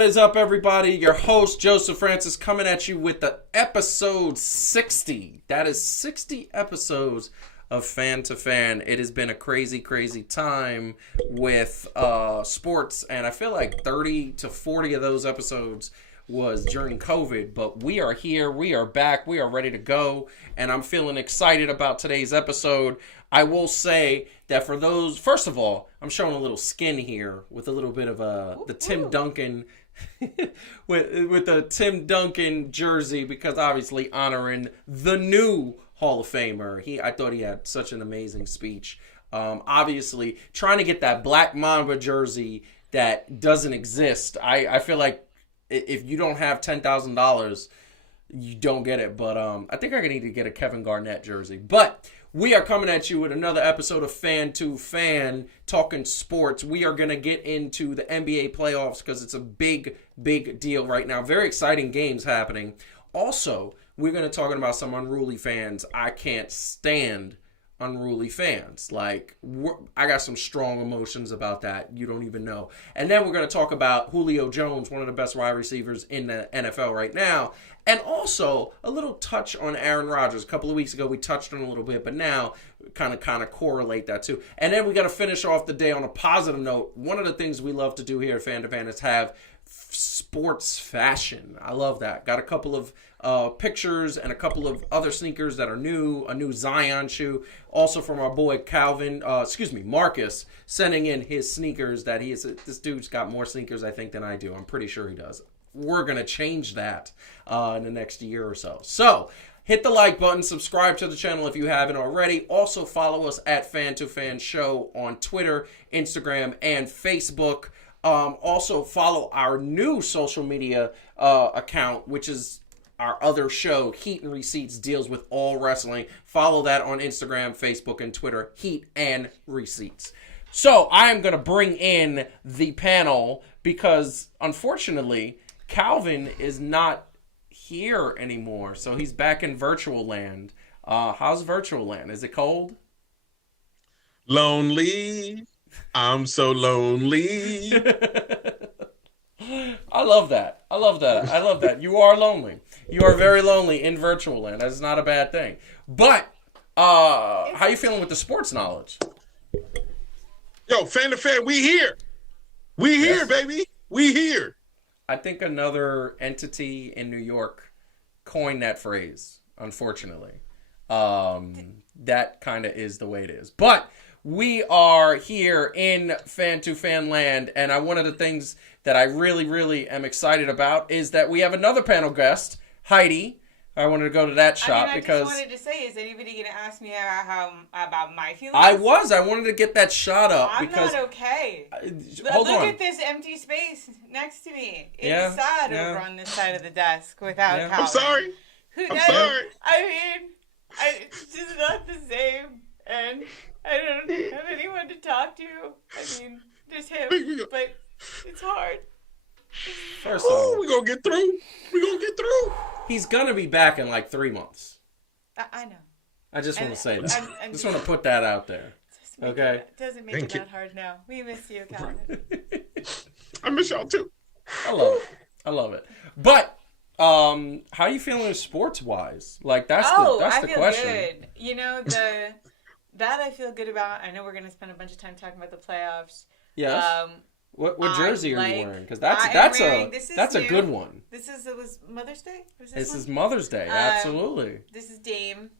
What is up, everybody? Your host, Joseph Francis, coming at you with the episode 60. That is 60 episodes of Fan to Fan. It has been a crazy, crazy time with sports, and I feel like 30 to 40 of those episodes was during COVID, but we are here, we are back, we are ready to go, and I'm feeling excited about today's episode. I will say that for those, first of all, I'm showing a little skin here with a little bit of the Tim Duncan, with the Tim Duncan jersey, because obviously honoring the new Hall of Famer. I thought he had such an amazing speech. Obviously, trying to get that Black Mamba jersey that doesn't exist. I feel like if you don't have $10,000, you don't get it. But I think I need to get a Kevin Garnett jersey. But we are coming at you with another episode of Fan to Fan, talking sports. We are going to get into the NBA playoffs because it's a big, big deal right now. Very exciting games happening. Also, we're going to talk about some unruly fans. I can't stand unruly fans. Like, I got some strong emotions about that. You don't even know. And then we're going to talk about Julio Jones, one of the best wide receivers in the NFL right now. And also, a little touch on Aaron Rodgers. A couple of weeks ago, we touched on a little bit, but now kind of correlate that too. And then we got to finish off the day on a positive note. One of the things we love to do here at Fan to Fan is have sports fashion. I love that. Got a couple of pictures and a couple of other sneakers that are new. A new Zion shoe. Also from our boy Marcus, sending in his sneakers that this dude's got more sneakers, I think, than I do. I'm pretty sure he does. We're going to change that in the next year or so. So, hit the like button, subscribe to the channel if you haven't already. Also, follow us at Fan to Fan Show on Twitter, Instagram, and Facebook. Also, follow our new social media account, which is our other show, Heat and Receipts, deals with all wrestling. Follow that on Instagram, Facebook, and Twitter, Heat and Receipts. So, I am going to bring in the panel because, unfortunately, Calvin is not here anymore, so he's back in virtual land. How's virtual land? Is it cold? Lonely. I'm so lonely. I love that. I love that. You are lonely. You are very lonely in virtual land. That's not a bad thing. But how you feeling with the sports knowledge? Yo, Fan to Fan, we here. We here, baby. We here. I think another entity in New York coined that phrase, unfortunately. That kind of is the way it is. But we are here in Fan to Fan land, and one of the things that I really, really am excited about is that we have another panel guest, Heidi. I wanted to go to that shot because I just wanted to say, is anybody going to ask me about my feelings? I wanted to get that shot up because I'm not okay. Hold Look on. at this empty space next to me. It's sad over on this side of the desk without Calvin. I'm sorry. I'm sorry. I mean, it's just not the same, and I don't have anyone to talk to. I mean, there's him, but it's hard. First of all, we're going to get through. We're going to get through. He's going to be back in like 3 months. I know. I just want to say that. I just want to put that out there. Okay? It doesn't make it that hard now. We miss you, Calvin. I miss y'all too. I love it. But how are you feeling sports-wise? Like, that's the question. Good. You know, that I feel good about. I know we're going to spend a bunch of time talking about the playoffs. Yes. What jersey are you wearing? Because that's a good one. It was Mother's Day? This is Mother's Day. Absolutely. This is Dame.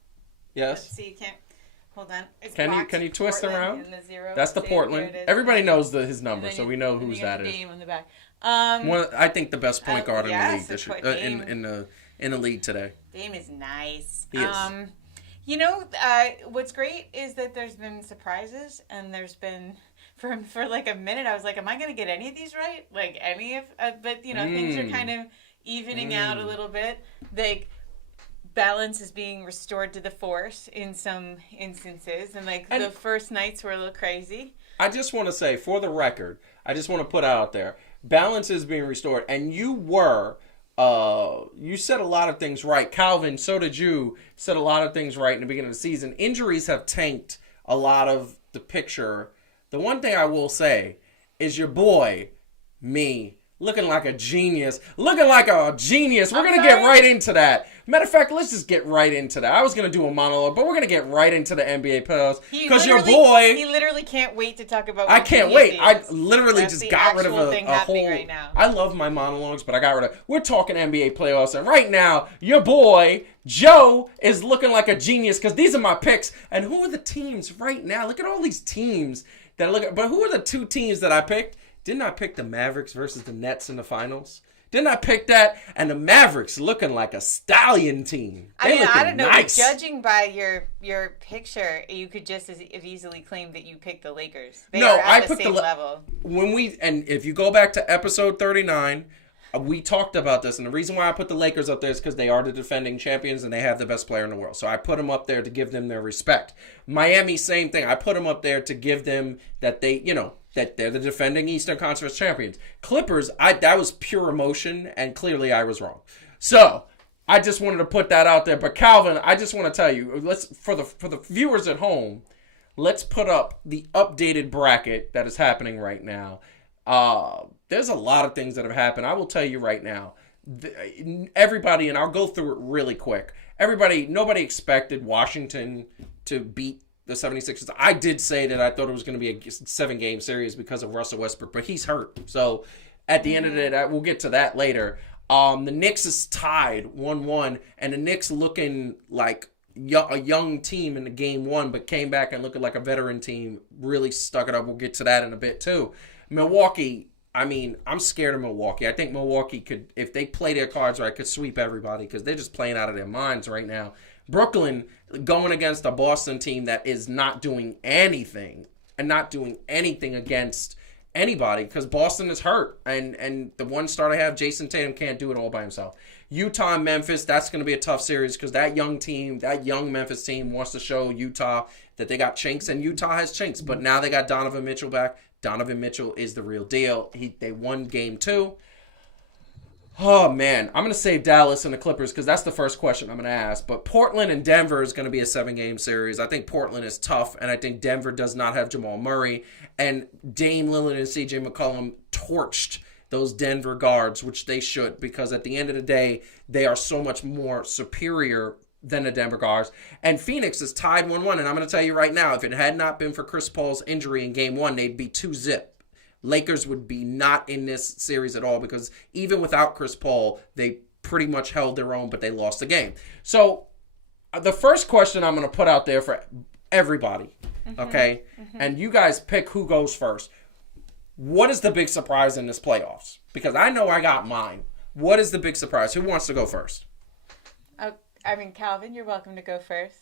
Yes. Let's see, you can't. Hold on. It's can you twist Portland around? That's the Portland. Everybody knows his number, so we know whose that is. Dame on the back. I think the best point guard in the league this year, in the league today. Dame is nice. He is. You know, what's great is that there's been surprises, and there's been for like a minute I was like, am I going to get any of these right? Like any of, but you know, things are kind of evening out a little bit. Like balance is being restored to the force in some instances, and the first nights were a little crazy. I just want to say, for the record, I just want to put out there, balance is being restored, and you said a lot of things right. Calvin, so did you, said a lot of things right in the beginning of the season. Injuries have tanked a lot of the picture. The one thing I will say is your boy, me, looking like a genius. Looking like a genius. We're I'm going to get sorry? right into that. Matter of fact, let's just get right into that. I was going to do a monologue, but we're going to get right into the NBA playoffs. Because your boy... He literally can't wait to talk about I what can't genius wait. is. I literally That's just the got rid of actual thing a happening whole... right now. I love my monologues, but I got rid of... We're talking NBA playoffs, and right now, your boy, Joe, is looking like a genius because these are my picks. And who are the teams right now? Look at all these teams that look at... But who are the two teams that I picked? Didn't I pick the Mavericks versus the Nets in the finals? Didn't I pick that? And the Mavericks looking like a stallion team. I mean, I don't know. Nice. But judging by your picture, you could just as easily claim that you picked the Lakers. They are at the same level. And if you go back to episode 39, we talked about this, and the reason why I put the Lakers up there is because they are the defending champions and they have the best player in the world. So I put them up there to give them their respect. Miami, same thing. I put them up there to give them that that they're the defending Eastern Conference champions. Clippers, that was pure emotion, and clearly I was wrong. So I just wanted to put that out there. But Calvin, I just want to tell you, for the viewers at home, let's put up the updated bracket that is happening right now. There's a lot of things that have happened. I will tell you right now, everybody, and I'll go through it really quick. Nobody expected Washington to beat the 76ers. I did say that I thought it was going to be a 7-game series because of Russell Westbrook, but he's hurt. So at the end of the day, we'll get to that later. The Knicks is tied 1-1, and the Knicks looking like a young team in the game one, but came back and looking like a veteran team, really stuck it up. We'll get to that in a bit too. Milwaukee, I mean, I'm scared of Milwaukee. I think Milwaukee could, if they play their cards right, could sweep everybody because they're just playing out of their minds right now. Brooklyn going against a Boston team that is not doing anything against anybody because Boston is hurt. And the one star they have, Jason Tatum, can't do it all by himself. Utah and Memphis, that's going to be a tough series because that young Memphis team wants to show Utah that they got chinks, and Utah has chinks. But now they got Donovan Mitchell back. Donovan Mitchell is the real deal. They won game 2. Oh, man. I'm going to save Dallas and the Clippers because that's the first question I'm going to ask. But Portland and Denver is going to be a 7-game series. I think Portland is tough, and I think Denver does not have Jamal Murray. And Dame Lillard and C.J. McCollum torched those Denver guards, which they should, because at the end of the day, they are so much more superior than the Denver guards. And Phoenix is tied 1-1, and I'm going to tell you right now, if it had not been for Chris Paul's injury in game 1, they'd be 2-0. Lakers would be not in this series at all because even without Chris Paul, they pretty much held their own, but they lost the game. So the first question I'm going to put out there for everybody, okay? And you guys pick who goes first. What is the big surprise in this playoffs? Because I know I got mine. What is the big surprise? Who wants to go first? I mean, Calvin, you're welcome to go first.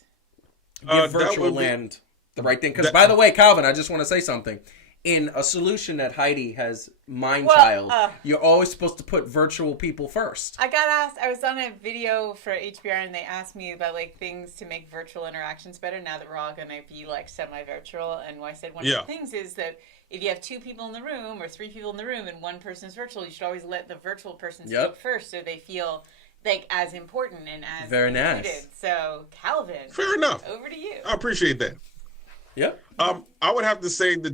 Give virtual land the right thing. Because, by the way, Calvin, I just want to say something. In a solution that Heidi has mind-child, you're always supposed to put virtual people first. I got asked, I was on a video for HBR and they asked me about things to make virtual interactions better now that we're all going to be semi-virtual. And I said one of the things is that if you have 2 people in the room or 3 people in the room and one person is virtual, you should always let the virtual person speak first so they feel as important and as very included. Nice. So, Calvin, fair enough. Over to you. I appreciate that. Yep. I would have to say the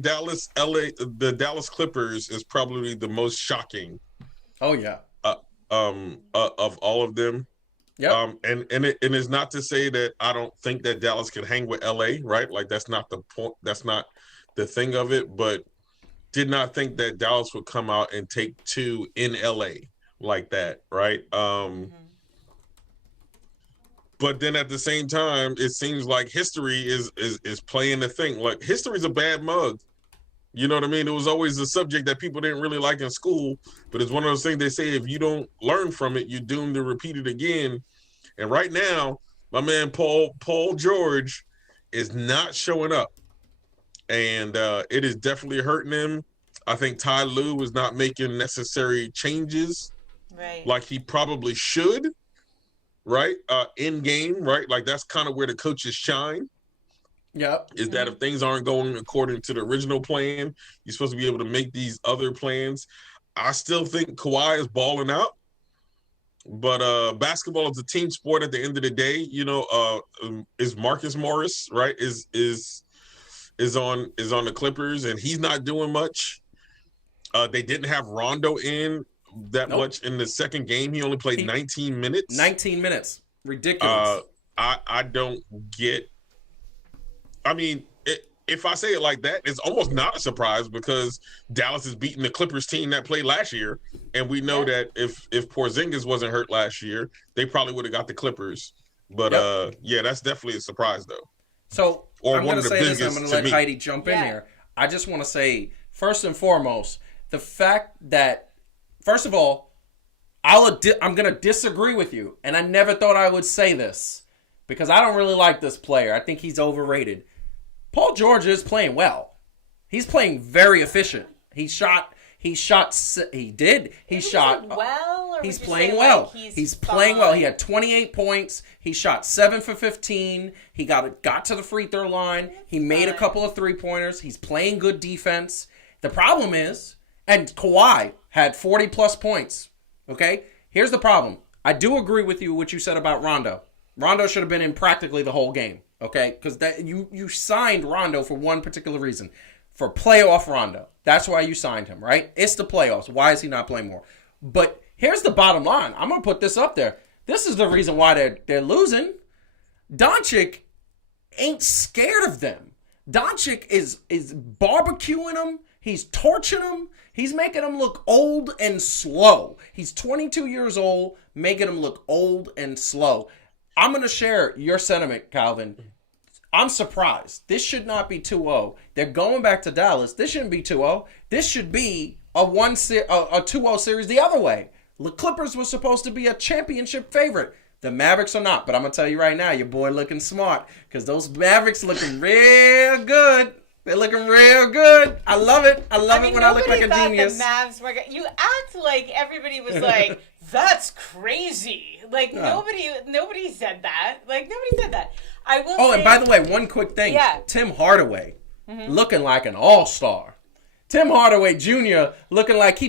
Dallas Clippers is probably the most shocking. Oh yeah. Of all of them. Yeah. And it's not to say that I don't think that Dallas can hang with LA, right? That's not the point. That's not the thing of it. But did not think that Dallas would come out and take 2 in LA like that, right? But then at the same time, it seems like history is playing the thing. Like, history's a bad mug. You know what I mean? It was always a subject that people didn't really like in school, but it's one of those things they say if you don't learn from it, you're doomed to repeat it again. And right now, my man Paul George is not showing up. And it is definitely hurting him. I think Ty Lue is not making necessary changes like he probably should. Right? In game, right? That's kind of where the coaches shine. Yep. Is that if things aren't going according to the original plan, you're supposed to be able to make these other plans. I still think Kawhi is balling out. But basketball is a team sport at the end of the day. Is Marcus Morris, right? Is on the Clippers and he's not doing much. They didn't have Rondo in that much in the second game. He only played 19 minutes. 19 minutes. Ridiculous. I don't get. I mean, if I say it like that, it's almost not a surprise because Dallas is beating the Clippers team that played last year, and we know that if Porzingis wasn't hurt last year, they probably would have got the Clippers. But yeah, that's definitely a surprise though. So or I'm going to say this. I'm going to let Heidi jump in here. I just want to say first and foremost the fact that first of all, I'm going to disagree with you, and I never thought I would say this because I don't really like this player. I think he's overrated. Paul George is playing well. He's playing very efficient. He shot. He's playing well. He's playing well. He had 28 points. He shot 7 for 15. He got to the free throw line. He made a couple of 3-pointers. He's playing good defense. The problem is, and Kawhi had 40 plus points. Okay? Here's the problem. I do agree with you what you said about Rondo. Rondo should have been in practically the whole game. Okay? Because you signed Rondo for one particular reason. For playoff Rondo. That's why you signed him, right? It's the playoffs. Why is he not playing more? But here's the bottom line. I'm going to put this up there. This is the reason why they're losing. Doncic ain't scared of them. Doncic is barbecuing them. He's torching them. He's making them look old and slow. He's 22 years old, making them look old and slow. I'm going to share your sentiment, Calvin. I'm surprised. This should not be 2-0. They're going back to Dallas. This shouldn't be 2-0. This should be a 2-0 series the other way. The Clippers were supposed to be a championship favorite. The Mavericks are not. But I'm going to tell you right now, your boy looking smart because those Mavericks looking real good. They're looking real good. I love it. I love it when I look like a genius. The Mavs were, you act like everybody was like, that's crazy. Like, nobody said that. Like, nobody said that. I will say, and by the way, one quick thing. Yeah. Tim Hardaway looking like an all-star. Tim Hardaway Jr. looking like he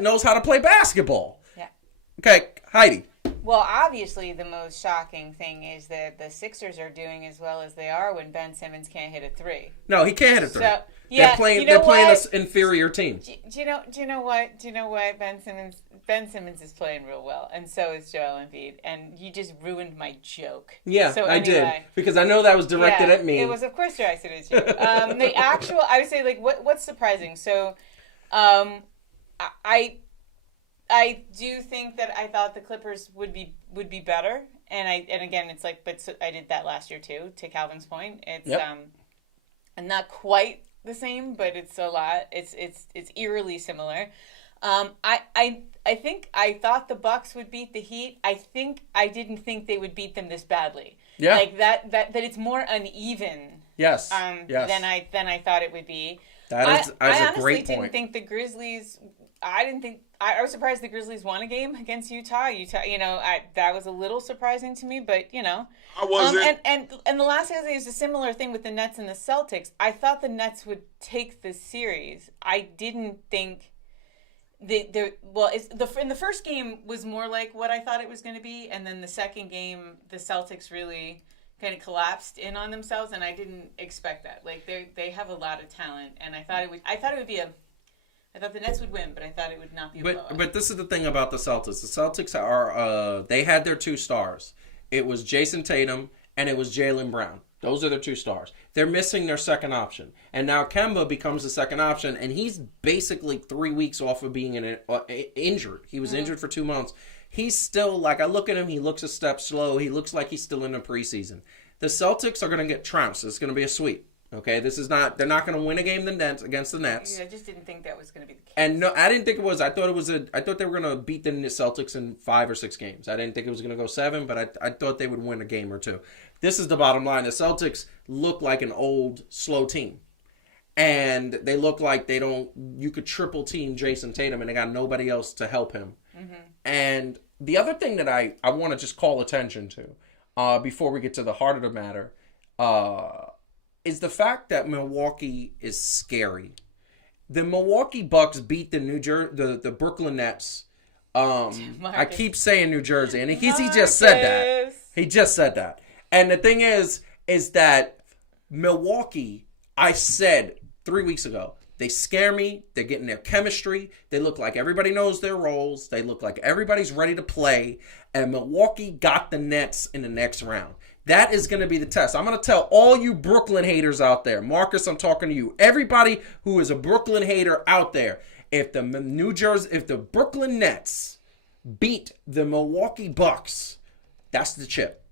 knows how to play basketball. Yeah. Okay, Heidi. Well, obviously, the most shocking thing is that the Sixers are doing as well as they are when Ben Simmons can't hit a three. No, he can't hit a three. So, they're playing an inferior team. Do you know what? Ben Simmons is playing real well, and so is Joel Embiid. And you just ruined my joke. Yeah, so I did because I know that was directed at me. It was, of course, directed at you. I would say, like, what's surprising? So, I do think that I thought the Clippers would be better, and again it's like, but I did that last year too. To Calvin's point, it's and not quite the same, but it's a lot. It's eerily similar. I think I thought the Bucks would beat the Heat. I didn't think they would beat them this badly. Yeah, like that it's more uneven. Yes. Yes. Than I thought it would be. That is a great point. I honestly didn't think the Grizzlies. I was surprised the Grizzlies won a game against Utah. That was a little surprising to me, but I wasn't. And the last thing I say is a similar thing with the Nets and the Celtics. I thought the Nets would take this series. I didn't think in the first game was more like what I thought it was going to be, and then the second game the Celtics really kind of collapsed in on themselves, and I didn't expect that. Like they have a lot of talent, and I thought the Nets would win, but I thought it would not be a blowout. But this is the thing about the Celtics. The Celtics are they had their two stars. It was Jason Tatum and it was Jaylen Brown. Those are their two stars. They're missing their second option. And now Kemba becomes the second option, and he's basically 3 weeks off of being injured. He was injured for 2 months. He's still, like, I look at him, he looks a step slow. He looks like he's still in the preseason. The Celtics are going to get trounced. It's going to be a sweep. Okay, they're not going to win a game against the Nets. Yeah, I just didn't think that was going to be the case. And no, I didn't think it was. I thought they were going to beat the Celtics in 5 or 6 games. I didn't think it was going to go 7, but I thought they would win a game or 2. This is the bottom line. The Celtics look like an old, slow team. And they look like you could triple team Jason Tatum and they got nobody else to help him. Mm-hmm. And the other thing that I want to just call attention to before we get to the heart of the matter is the fact that Milwaukee is scary. The Milwaukee Bucks beat the Brooklyn Nets. I keep saying New Jersey, and he just said that. He just said that. And the thing is that Milwaukee, I said 3 weeks ago, They scare me. They're getting their chemistry. They look like everybody knows their roles. They look like everybody's ready to play. And Milwaukee got the Nets in the next round. That is going to be the test. I'm going to tell all you Brooklyn haters out there. Marcus, I'm talking to you. Everybody who is a Brooklyn hater out there. If the Brooklyn Nets beat the Milwaukee Bucks, that's the chip.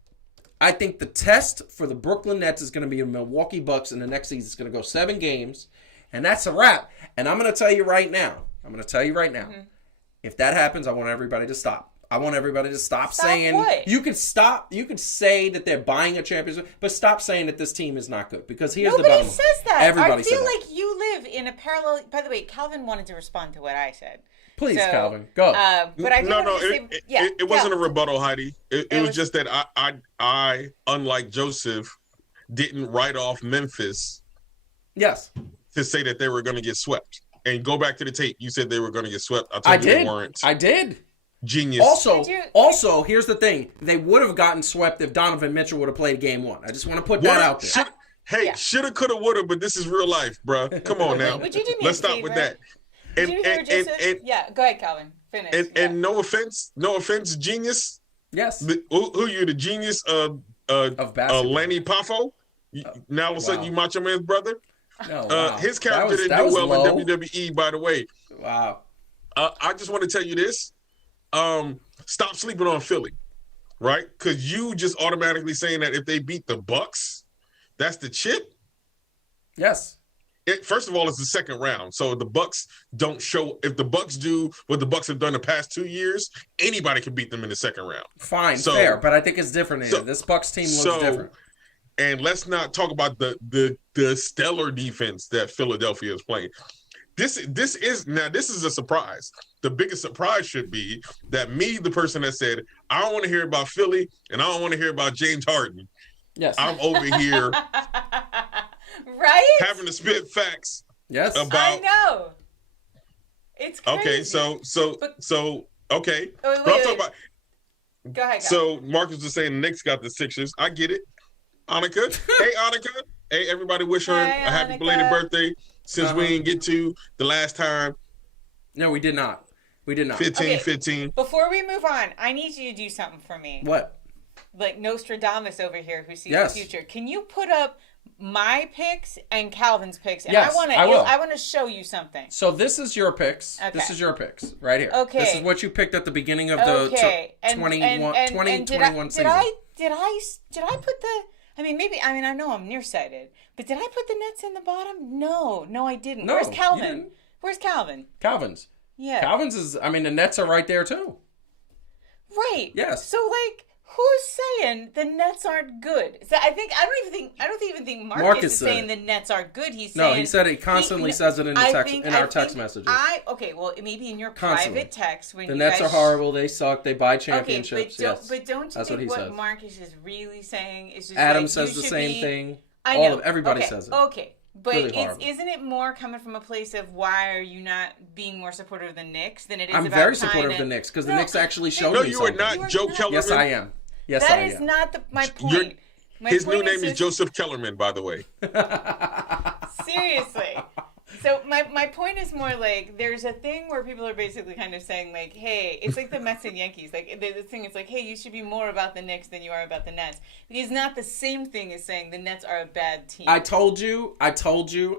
I think the test for the Brooklyn Nets is going to be the Milwaukee Bucks in the next season. It's going to go 7 games, and that's a wrap. And I'm going to tell you right now. Mm-hmm. If that happens, I want everybody to stop. I want everybody to stop saying what? You could say that they're buying a championship, but stop saying that this team is not good, because here's Nobody the bottom line. says that. Everybody I feel says like you live in a parallel. By the way, Calvin wanted to respond to what I said. Please, So, Calvin, go. But I it wasn't a rebuttal, Heidi. It was just that I, unlike Joseph, didn't write off Memphis. Yes. To say that they were going to get swept. And go back to the tape. You said they were going to get swept. I told you they weren't. I did. Genius. Also, here's the thing. They would have gotten swept if Donovan Mitchell would have played game 1. I just want to put that out there. Shoulda, coulda, woulda, but this is real life, bro. Come on now. Would you do me Let's a stop favor? with that. Yeah, go ahead, Calvin. Finish. And no offense, genius. Yes. Who you, the genius of basketball? Lanny Poffo? Now all of a sudden you Macho Man's brother? No, wow. His character didn't do well low. in WWE, by the way. Wow. I just want to tell you this. Stop sleeping on Philly, right? Because you just automatically saying that if they beat the Bucks, that's the chip. Yes. First of all, it's the second round. So the Bucks don't show. If the Bucks do what the Bucks have done the past 2 years, anybody can beat them in the second round. Fine, fair, but I think it's different here. This Bucks team looks different. And let's not talk about the stellar defense that Philadelphia is playing. This is a surprise. The biggest surprise should be that me, the person that said, I don't want to hear about Philly and I don't want to hear about James Harden. Yes. I'm over here right? having to spit facts. Yes. About I know. It's crazy. Okay, so okay. Wait, I'm talking about. Go ahead. So Marcus was saying the Knicks got the Sixers. I get it. Annika. Hey, Annika. Hey, everybody wish her a happy belated birthday since we didn't get to the last time. No, we did not. 15. Before we move on, I need you to do something for me. What? Like Nostradamus over here who sees the future. Can you put up my picks and Calvin's picks? And yes, I will. I want to show you something. So this is your picks. Okay. This is your picks right here. Okay. This is what you picked at the beginning of the 2021 season. Did I put the... I know I'm nearsighted, but did I put the Nets in the bottom? No, I didn't. No, Where's Calvin? you didn't. Where's Calvin? Calvin's. Yeah. Calvin's is, the Nets are right there too. Right. Yes. So who's saying the Nets aren't good? So I don't even think Marcus is saying the Nets are good. He's saying he said he constantly says it in our text messages. Maybe in your Constantly. private text when the you Nets guys are horrible. They suck. They buy championships. But don't you That's think what says. Marcus is really saying is just Adam says the same thing. I know. Everybody says it. Okay. But really isn't it more coming from a place of why are you not being more supportive of the Knicks than it is I'm about very supportive of the Knicks because the Knicks actually showed me something. No, you are not Joe Kellerman. Yes, I am. Yes, that I am. is not my point. His new name is Joseph Kellerman, by the way. Seriously. So my point is more like there's a thing where people are basically kind of saying like, hey, it's like the Mets and Yankees. Like the thing is like, hey, you should be more about the Knicks than you are about the Nets. It's not the same thing as saying the Nets are a bad team. I told you,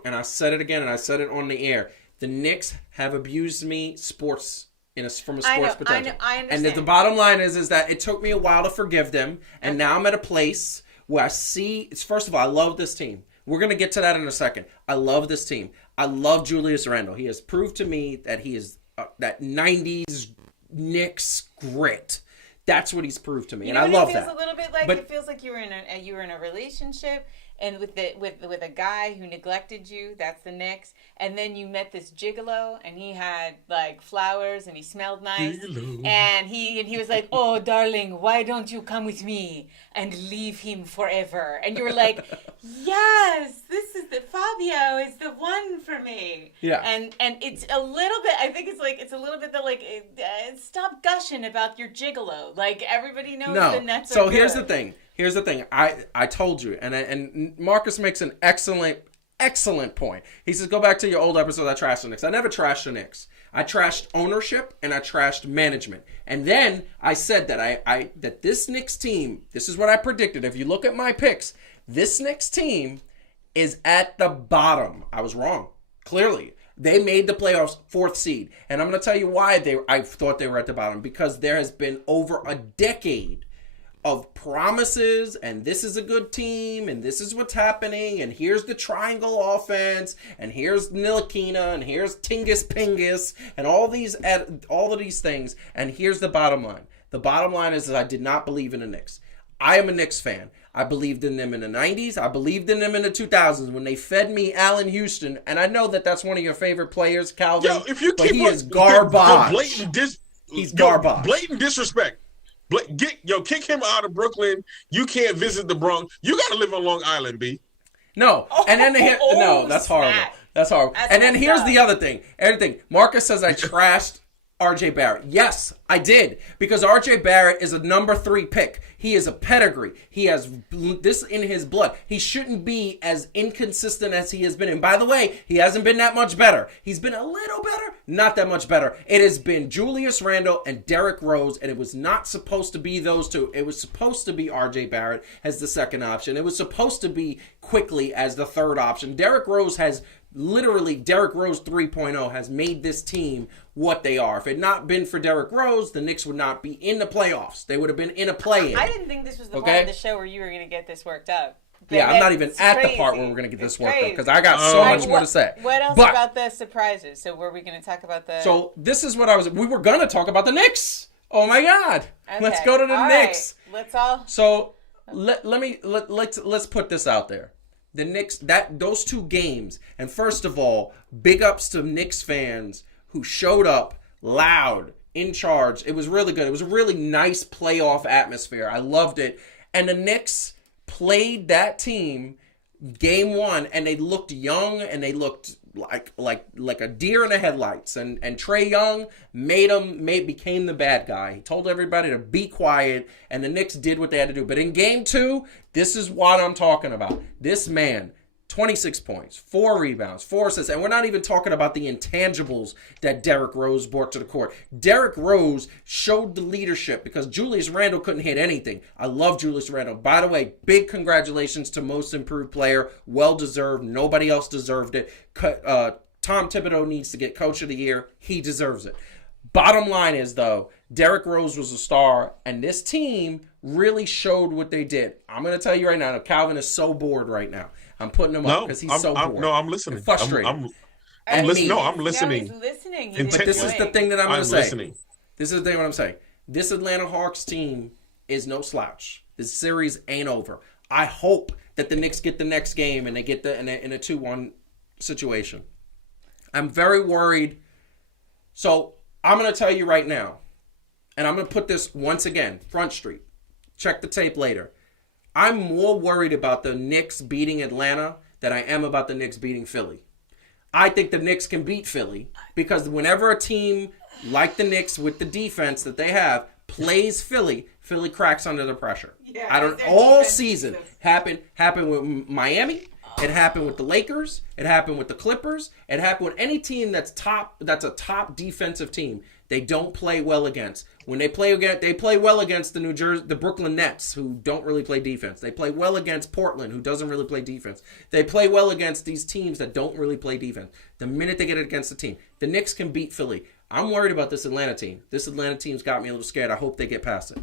and I said it again, and I said it on the air. The Knicks have abused me from a sports potential. I understand. And the bottom line is that it took me a while to forgive them, and now I'm at a place where I see. First of all, I love this team. We're going to get to that in a second. I love this team. I love Julius Randle. He has proved to me that he is that 90s Knicks grit. That's what he's proved to me, and I love that. It feels a little bit like it feels like you were in a relationship and with a guy who neglected you. That's the Knicks. And then you met this gigolo, and he had like flowers, and he smelled nice, Gigolo. and he was like, "Oh, darling, why don't you come with me and leave him forever?" And you were like, "Yes, Fabio is the one for me." Yeah. And it's a little bit. I think it's a little bit that stop gushing about your gigolo. Like everybody knows the Nets. So are here's good. the thing. I told you, and Marcus makes an excellent excellent point. He says, go back to your old episode, I trashed the Knicks. I never trashed the Knicks. I trashed ownership and I trashed management. And then I said that that this Knicks team, this is what I predicted. If you look at my picks, this Knicks team is at the bottom. I was wrong. Clearly. They made the playoffs 4th seed. And I'm going to tell you why I thought they were at the bottom. Because there has been over a decade of promises, and this is a good team, and this is what's happening, and here's the triangle offense, and here's Nilakina, and here's Tingus Pingus, and all of these things, and here's the bottom line. The bottom line is that I did not believe in the Knicks. I am a Knicks fan. I believed in them in the 90s. I believed in them in the 2000s when they fed me Allen Houston, and I know that that's one of your favorite players, Calvin. Yo, if you but keep he is garbage. He's garbage. Blatant disrespect. Kick him out of Brooklyn. You can't visit the Bronx. You got to live on Long Island, B. No, and then that's horrible. That's horrible. And then here's the other thing. Marcus says I trashed RJ Barrett. Yes, I did. Because RJ Barrett is a number 3 pick. He is a pedigree. He has this in his blood. He shouldn't be as inconsistent as he has been. And by the way, he hasn't been that much better. He's been a little better, not that much better. It has been Julius Randle and Derrick Rose, and it was not supposed to be those two. It was supposed to be RJ Barrett as the second option. It was supposed to be Quickly as the third option. Derrick Rose 3.0 has made this team what they are. If it had not been for Derrick Rose, the Knicks would not be in the playoffs. They would have been in a play-in. I didn't think this was the part of the show where you were going to get this worked up. Yeah, I'm not even at the part where we're going to get this worked up because I got so much more to say. What else about the surprises? So were we going to talk about the... So this is what we were going to talk about the Knicks. Oh my God. Okay. Let's go to the Knicks. Right. Let's all... So let's put this out there. The Knicks, those 2 games, and first of all, big ups to Knicks fans who showed up loud, in charge. It was really good. It was a really nice playoff atmosphere. I loved it. And the Knicks played that team game 1, and they looked young, and they looked like a deer in the headlights. And Trae Young became the bad guy. He told everybody to be quiet, and the Knicks did what they had to do. But in game 2, this is what I'm talking about. This man, 26 points, 4 rebounds, 4 assists, and we're not even talking about the intangibles that Derrick Rose brought to the court. Derrick Rose showed the leadership because Julius Randle couldn't hit anything. I love Julius Randle. By the way, big congratulations to Most Improved Player. Well-deserved. Nobody else deserved it. Tom Thibodeau needs to get Coach of the Year. He deserves it. Bottom line is, though, Derrick Rose was a star, and this team really showed what they did. I'm going to tell you right now, Calvin is so bored right now. I'm putting him up because he's so bored. No, I'm listening. And frustrated. I'm listening. No, I'm listening. No, he's listening. But this is the thing that I'm going to say. Listening. This is the thing what I'm saying. This Atlanta Hawks team is no slouch. This series ain't over. I hope that the Knicks get the next game and they get in a 2-1 situation. I'm very worried. So I'm going to tell you right now, and I'm going to put this once again, Front Street. Check the tape later. I'm more worried about the Knicks beating Atlanta than I am about the Knicks beating Philly. I think the Knicks can beat Philly because whenever a team like the Knicks with the defense that they have plays Philly cracks under the pressure. Yeah, all season happened with Miami. It happened with the Lakers. It happened with the Clippers. It happened with any team that's a top defensive team. They don't play well against. When they play well against the Brooklyn Nets, who don't really play defense. They play well against Portland, who doesn't really play defense. They play well against these teams that don't really play defense. The minute they get it against the team, the Knicks can beat Philly. I'm worried about this Atlanta team. This Atlanta team's got me a little scared. I hope they get past it.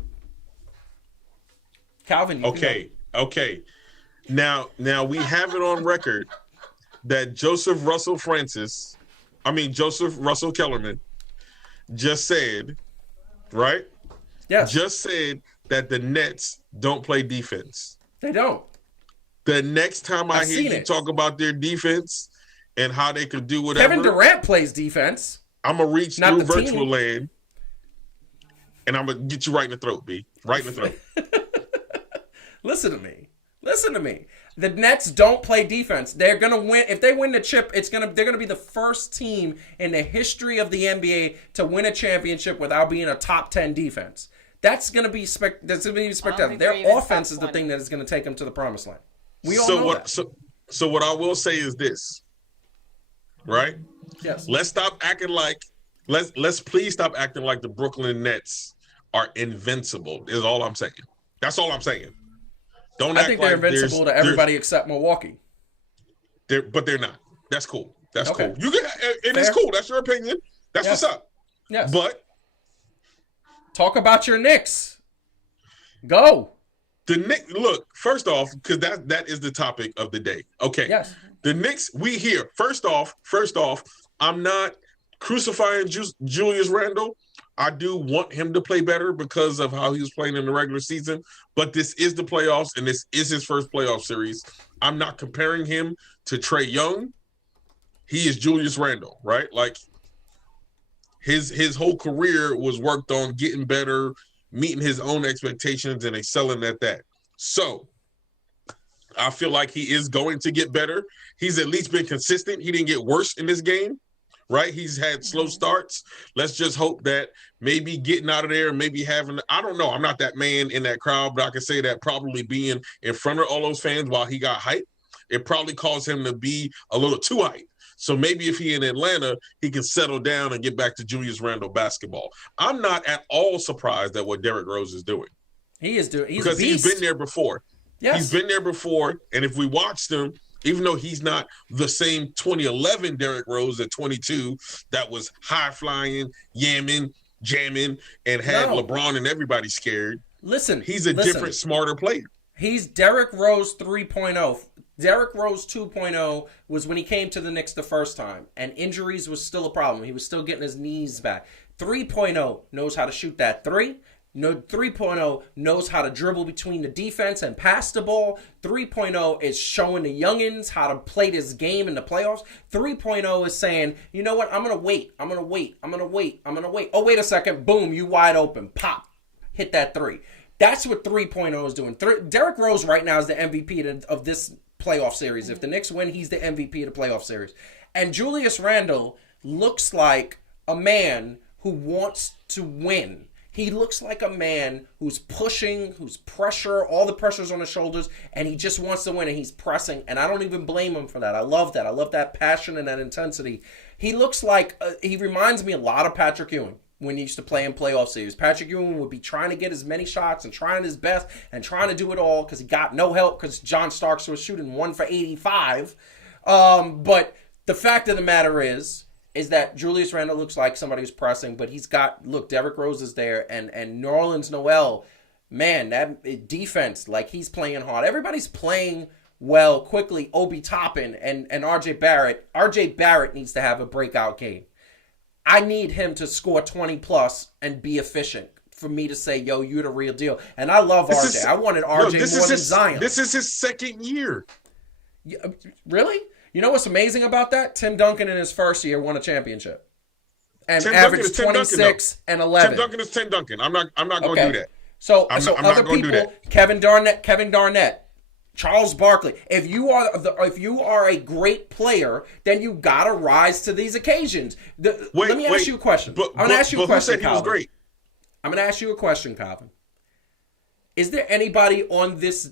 Calvin, okay. Now we have it on record that Joseph Russell Kellerman just said, right? Yes. Just said that the Nets don't play defense. They don't. The next time I hear you talk about their defense and how they could do whatever. Kevin Durant plays defense. I'm going to reach through virtual land and I'm going to get you right in the throat, B. Right in the throat. Listen to me. The Nets don't play defense. They're gonna win. If they win the chip, they're gonna be the first team in the history of the NBA to win a championship without being a top 10 defense. That's gonna be spectacular. Their offense is the thing that is gonna take them to the promised land. We all know that. So what I will say is this, right? Yes. Let's stop acting like let's please stop acting like the Brooklyn Nets are invincible. Is all I'm saying. That's all I'm saying. Don't I act think they're like invincible to everybody except Milwaukee. But they're not. That's cool. That's Okay. cool. You can, and it's Fair. cool. That's your opinion. That's Yes. what's up. Yes. But talk about your Knicks. Go. the Knicks, look, first off, because that is the topic of the day. Okay. Yes. The Knicks, we here. First off, I'm not crucifying Julius Randle. I do want him to play better because of how he was playing in the regular season. But this is the playoffs, and this is his first playoff series. I'm not comparing him to Trae Young. He is Julius Randle, right? Like his whole career was worked on getting better, meeting his own expectations, and excelling at that. So I feel like he is going to get better. He's at least been consistent. He didn't get worse in this game, right? He's had slow starts. Let's just hope that maybe getting out of there, maybe having, I don't know. I'm not that man in that crowd, but I can say that probably being in front of all those fans while he got hyped, it probably caused him to be a little too hyped. So maybe if he in Atlanta, he can settle down and get back to Julius Randle basketball. I'm not at all surprised at what Derrick Rose is doing. He is doing. He's because a beast. he's been there before. Yes. He's been there before, and if we watched him, even though he's not the same 2011 Derrick Rose at 22 that was high flying, yamming, jamming, and had LeBron and everybody scared. Listen, he's a different, smarter player. He's Derrick Rose 3.0. Derrick Rose 2.0 was when he came to the Knicks the first time, and injuries was still a problem. He was still getting his knees back. 3.0 knows how to shoot that three. No, 3.0 knows how to dribble between the defense and pass the ball. 3.0 is showing the youngins how to play this game in the playoffs. 3.0 is saying, you know what, I'm going to wait. Oh, wait a second. Boom, you wide open. Pop. Hit that three. That's what 3.0 is doing. Derrick Rose right now is the MVP of this playoff series. If the Knicks win, he's the MVP of the playoff series. And Julius Randle looks like a man who wants to win. He looks like a man who's pushing, who's pressure, all the pressure's on his shoulders, and he just wants to win, and he's pressing. And I don't even blame him for that. I love that. I love that passion and that intensity. He looks like, he reminds me a lot of Patrick Ewing when he used to play in playoff series. Patrick Ewing would be trying to get as many shots and trying his best and trying to do it all because he got no help because John Starks was shooting 1 for 85. But the fact of the matter is that Julius Randle looks like somebody who's pressing, but he's got, look, Derrick Rose is there, and Nerlens Noel, man, that defense, like he's playing hard. Everybody's playing well, quickly. Obi Toppin and RJ Barrett. RJ Barrett needs to have a breakout game. I need him to score 20 plus and be efficient for me to say, yo, you're the real deal. And I love RJ. I wanted RJ more than Zion. This is his second year. Really? You know what's amazing about that? Tim Duncan in his first year won a championship and Tim averaged 26 and 11. Tim Duncan is Tim Duncan. I'm not going to do that. So other people, Kevin Garnett, Charles Barkley. If you are a great player, then you gotta rise to these occasions. Let me ask you a question. I'm gonna ask you a question, Calvin. I'm gonna ask you a question, Calvin. Is there anybody on this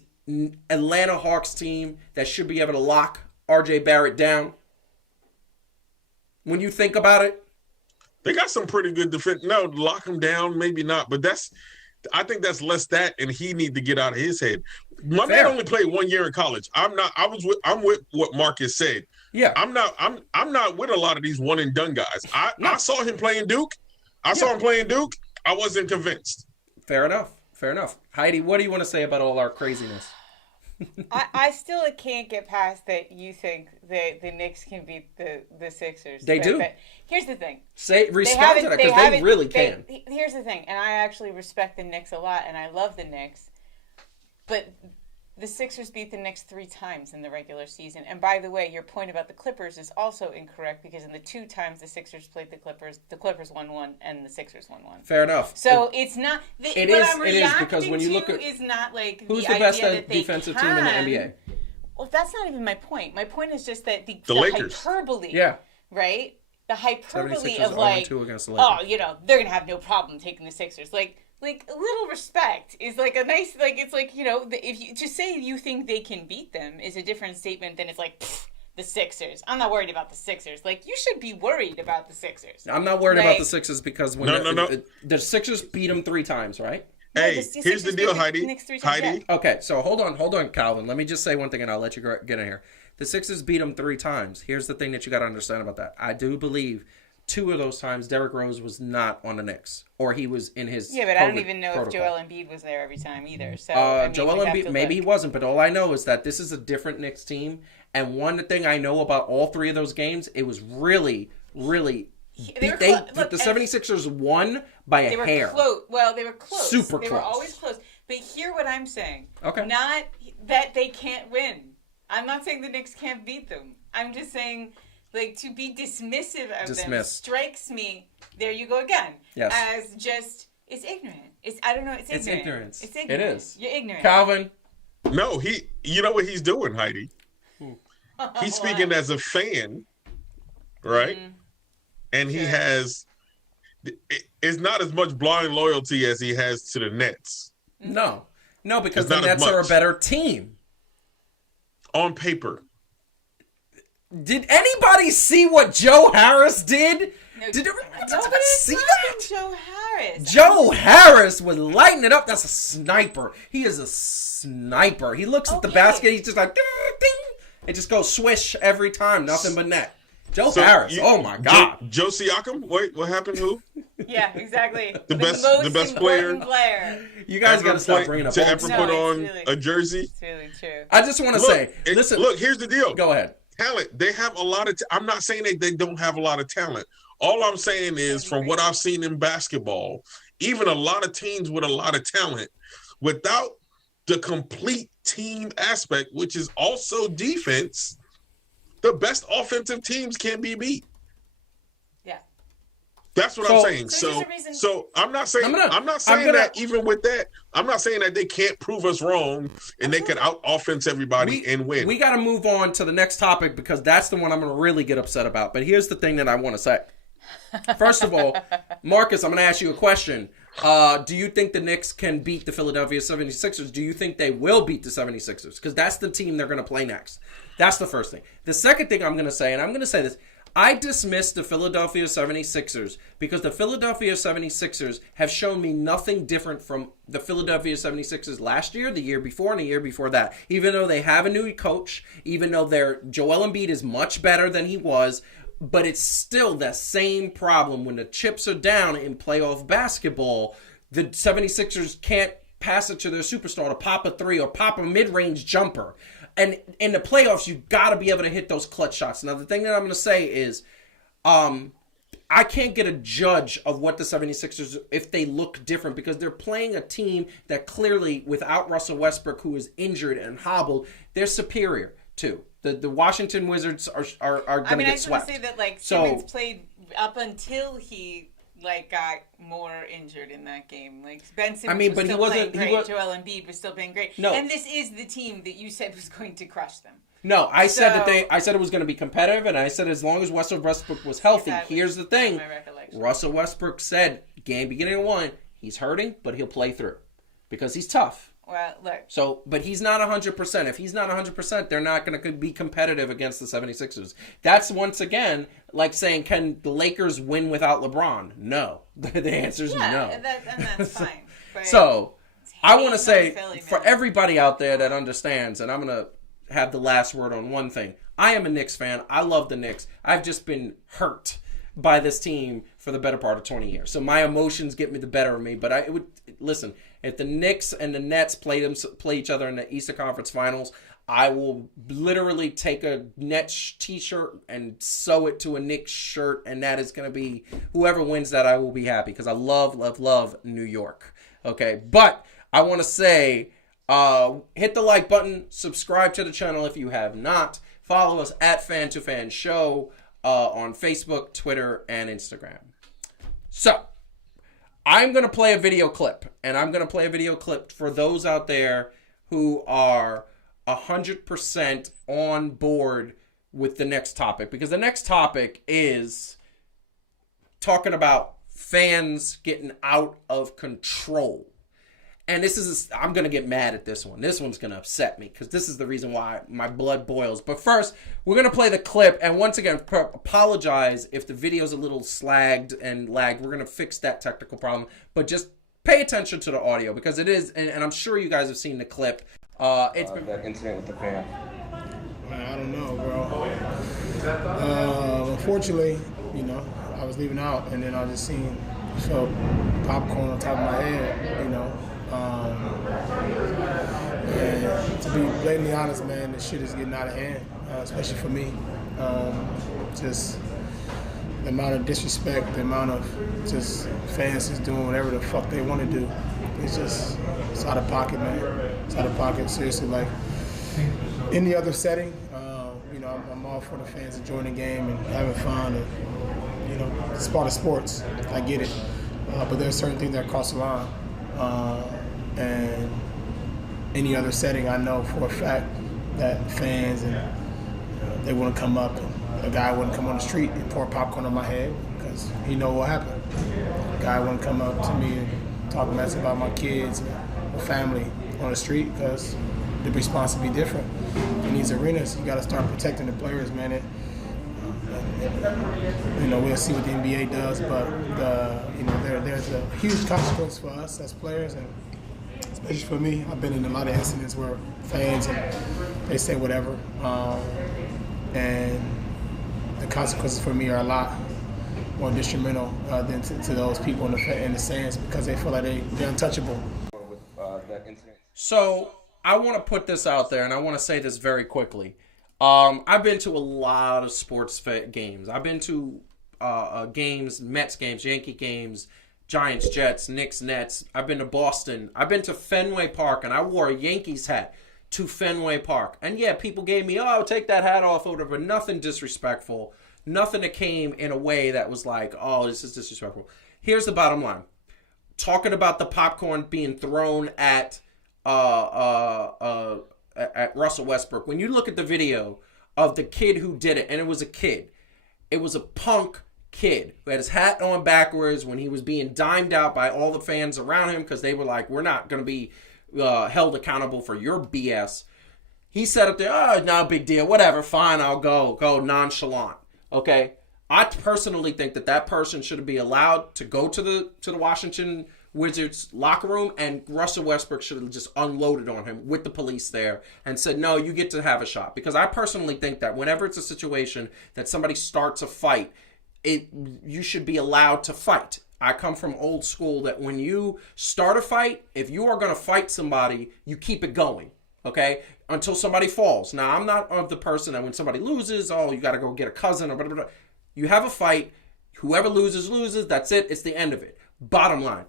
Atlanta Hawks team that should be able to lock RJ Barrett down? When you think about it, they got some pretty good defense. No, lock him down, maybe not. But I think that's less that, and he need to get out of his head. My man only played 1 year in college. I'm with what Marcus said. Yeah. I'm not with a lot of these one and done guys. I saw him playing Duke. I wasn't convinced. Fair enough. Heidi, what do you want to say about all our craziness? I still can't get past that you think that the Knicks can beat the Sixers. They do. But here's the thing. Respond to that because they really can. Here's the thing, and I actually respect the Knicks a lot, and I love the Knicks. But the Sixers beat the Knicks 3 times in the regular season. And by the way, your point about the Clippers is also incorrect because in the 2 times the Sixers played the Clippers won 1 and the Sixers won 1. Fair enough. So it's not. It is because when you look at is not like who's the best defensive team in the NBA. Well, that's not even my point. My point is just that the Lakers. hyperbole. Yeah. Right. The hyperbole of like, they're gonna have no problem taking the Sixers. Like like a little respect is like a nice, like, it's like, you know, if you to say you think they can beat them is a different statement than it's like, the Sixers. I'm not worried about the Sixers. Like, you should be worried about the Sixers. I'm not worried about the Sixers because when No. The Sixers beat them 3 times, right? Hey, here's the deal, Heidi. Heidi. Okay, so hold on, Calvin. Let me just say one thing, and I'll let you get in here. The Sixers beat them 3 times. Here's the thing that you got to understand about that. I do believe 2 of those times Derrick Rose was not on the Knicks, or he was in his but I don't even know protocol. if Joel Embiid was there every time either. So I mean, Joel Embiid, maybe he wasn't, but all I know is that this is a different Knicks team. And one thing I know about all 3 of those games, it was really, really. The 76ers won by a hair. Close. Well, they were close. Super close. They were always close. But hear what I'm saying. Okay. Not that they can't win. I'm not saying the Knicks can't beat them. I'm just saying, like, to be dismissive of them strikes me, there you go again, as just, it's ignorant. I don't know, it's ignorant. It's ignorant. It is. You're ignorant. Calvin. No, you know what he's doing, Heidi? He's speaking as a fan, right? Mm-hmm. And he has, it's not as much blind loyalty as he has to the Nets. No, because the Nets are a better team. On paper. Did anybody see what Joe Harris did? No, did nobody see that? Joe Harris. Joe Harris was lighting it up. That's a sniper. He is a sniper. He looks at the basket. He's just like, ding, ding. It just goes swish every time. Nothing but net. Joe Harris. Oh my God. Joe Siakam. Wait, what happened? Who? Yeah, exactly. The best player. You guys got to stop bringing up to ever put on a jersey. It's really true. I just want to say, listen. Look, here's the deal. Go ahead. Talent. They have a lot of. I'm not saying they don't have a lot of talent. All I'm saying is, from what I've seen in basketball, even a lot of teams with a lot of talent, without the complete team aspect, which is also defense, the best offensive teams can be beat. Yeah. That's what I'm saying. So I'm not saying that even with that, I'm not saying that they can't prove us wrong and they can out offense everybody and win. We got to move on to the next topic because that's the one I'm going to really get upset about. But here's the thing that I want to say. First of all, Marcus, I'm going to ask you a question. Do you think the Knicks can beat the Philadelphia 76ers? Do you think they will beat the 76ers? Because that's the team they're going to play next. That's the first thing. The second thing I'm going to say, and I'm going to say this, I dismiss the Philadelphia 76ers because the Philadelphia 76ers have shown me nothing different from the Philadelphia 76ers last year, the year before, and the year before that. Even though they have a new coach, even though Joel Embiid is much better than he was, but it's still the same problem. When the chips are down in playoff basketball, the 76ers can't pass it to their superstar to pop a 3 or pop a mid-range jumper. And in the playoffs, you got to be able to hit those clutch shots. Now, the thing that I'm going to say is I can't get a judge of what the 76ers, if they look different, because they're playing a team that clearly, without Russell Westbrook, who is injured and hobbled, they're superior to. The Washington Wizards are going to get swept. I just want to say that, like, Simmons played up until he, like, got more injured in that game. Like, Ben Simmons was still playing great. Joel Embiid was still playing great. No. And this is the team that you said was going to crush them. No, I said it was going to be competitive, and I said as long as Russell Westbrook was healthy. Here's the thing. Russell Westbrook said, game beginning of 1, he's hurting, but he'll play through because he's tough. Well, look. So, but he's not 100%. If he's not 100%, they're not going to be competitive against the 76ers. That's, once again, like saying, can the Lakers win without LeBron? No. The answer is no. And that's fine. So, I want to say, for everybody out there that understands, and I'm going to have the last word on one thing. I am a Knicks fan. I love the Knicks. I've just been hurt by this team for the better part of 20 years. So my emotions get me the better of me. But listen, if the Knicks and the Nets play each other in the Eastern Conference Finals, I will literally take a Nets t-shirt and sew it to a Knicks shirt, and that is going to be, whoever wins that, I will be happy because I love New York. Okay, but I want to say, hit the like button, subscribe to the channel if you have not, follow us at Fan2Fan Show on Facebook, Twitter, and Instagram. So, I'm going to play a video clip, and I'm going to play a video clip for those out there who are 100% on board with the next topic, because the next topic is talking about fans getting out of control. And I'm going to get mad at this one. This one's going to upset me because this is the reason why my blood boils. But first, we're going to play the clip. And once again, apologize if the video's a little slagged and lagged. We're going to fix that technical problem. But just pay attention to the audio because it is, and I'm sure you guys have seen the clip. It's been that incident with the fan. I don't know, bro. Unfortunately, I was leaving out, and then I just felt popcorn on top of my head, And to be blatantly honest, man, this shit is getting out of hand, especially for me. Just the amount of disrespect, the amount of just fans just doing whatever the fuck they want to do. It's out of pocket, man. It's out of pocket, seriously. Like, any other setting, I'm all for the fans enjoying the game and having fun, and it's part of sports. I get it, but there's certain things that cross the line, and any other setting, I know for a fact that fans and they wouldn't come up, and a guy wouldn't come on the street and pour popcorn on my head because he know what happened. A guy wouldn't come up to me and talk mess about my kids or family on the street because the response would be different. In these arenas, you got to start protecting the players, man. We'll see what the NBA does, but there's a huge consequence for us as players, and especially for me. I've been in a lot of incidents where fans they say whatever, and the consequences for me are a lot more detrimental than to those people in the stands because they feel like they're untouchable. With that incident. So I want to put this out there, and I want to say this very quickly. I've been to a lot of sports games. I've been to games, Mets games, Yankee games, Giants, Jets, Knicks, Nets. I've been to Boston. I've been to Fenway Park, and I wore a Yankees hat to Fenway Park. And yeah, people gave me, take that hat off or whatever, but nothing disrespectful. Nothing that came in a way that was like, this is disrespectful. Here's the bottom line. Talking about the popcorn being thrown at Russell Westbrook. When you look at the video of the kid who did it, and it was a kid. It was a punk kid who had his hat on backwards when he was being dimed out by all the fans around him because they were like, we're not going to be held accountable for your BS. He said up there, no big deal, whatever, fine, I'll go nonchalant. Okay? I personally think that person should be allowed to go to the Washington Wizards locker room, and Russell Westbrook should have just unloaded on him with the police there and said, no, you get to have a shot. Because I personally think that whenever it's a situation that somebody starts a fight, you should be allowed to fight. I come from old school that when you start a fight, if you are going to fight somebody, you keep it going, okay, until somebody falls. Now, I'm not of the person that when somebody loses, you got to go get a cousin or whatever. You have a fight. Whoever loses, that's it. It's the end of it. Bottom line.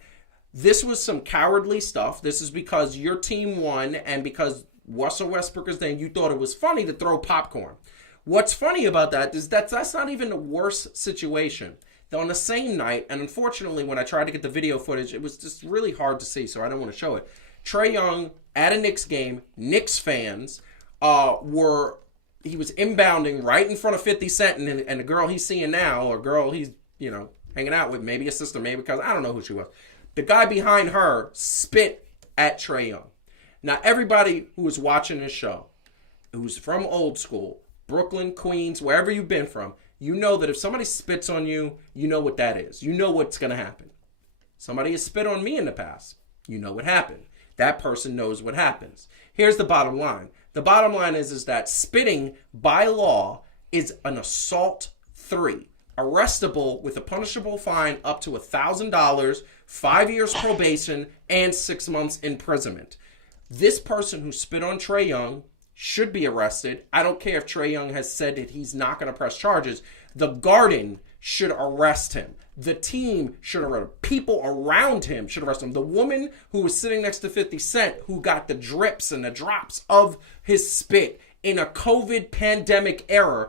This was some cowardly stuff. This is because your team won and because Russell Westbrook is there, you thought it was funny to throw popcorn. What's funny about that is that's not even the worst situation. On the same night, and unfortunately when I tried to get the video footage, it was just really hard to see, so I don't want to show it. Trae Young at a Knicks game, Knicks fans he was inbounding right in front of 50 Cent, and the girl he's seeing now, or girl he's, hanging out with, maybe a sister, maybe because I don't know who she was. The guy behind her spit at Trae Young. Now, everybody who is watching this show, who's from old school, Brooklyn, Queens, wherever you've been from, you know that if somebody spits on you, you know what that is. You know what's going to happen. Somebody has spit on me in the past. You know what happened. That person knows what happens. Here's the bottom line. The bottom line is that spitting by law is an assault 3. Arrestable with a punishable fine up to $1,000, 5 years probation, and 6 months imprisonment. This person who spit on Trae Young should be arrested. I don't care if Trae Young has said that he's not going to press charges. The Garden should arrest him. The team should arrest him. People around him should arrest him. The woman who was sitting next to 50 Cent, who got the drips and the drops of his spit in a COVID pandemic era,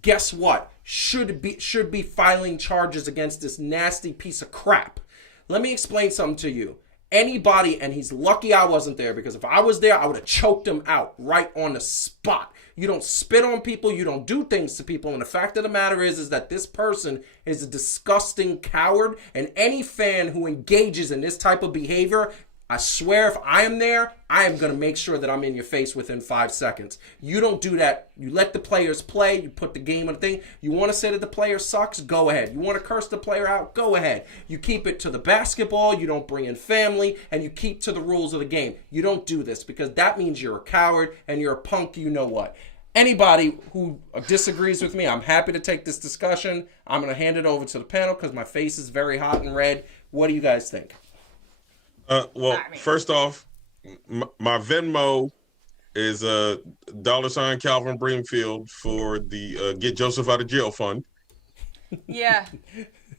guess what? Should be filing charges against this nasty piece of crap. Let me explain something to you. Anybody, and he's lucky I wasn't there, because if I was there, I would have choked him out right on the spot. You don't spit on people. You don't do things to people. And the fact of the matter is that this person is a disgusting coward. And any fan who engages in this type of behavior, I swear if I am there, I am going to make sure that I'm in your face within 5 seconds. You don't do that. You let the players play. You put the game on the thing. You want to say that the player sucks? Go ahead. You want to curse the player out? Go ahead. You keep it to the basketball. You don't bring in family. And you keep to the rules of the game. You don't do this, because that means you're a coward and you're a punk. You know what? Anybody who disagrees with me, I'm happy to take this discussion. I'm going to hand it over to the panel because my face is very hot and red. What do you guys think? Well, first off, my Venmo is $ Calvin Breamfield for the Get Joseph Out of Jail Fund. Yeah.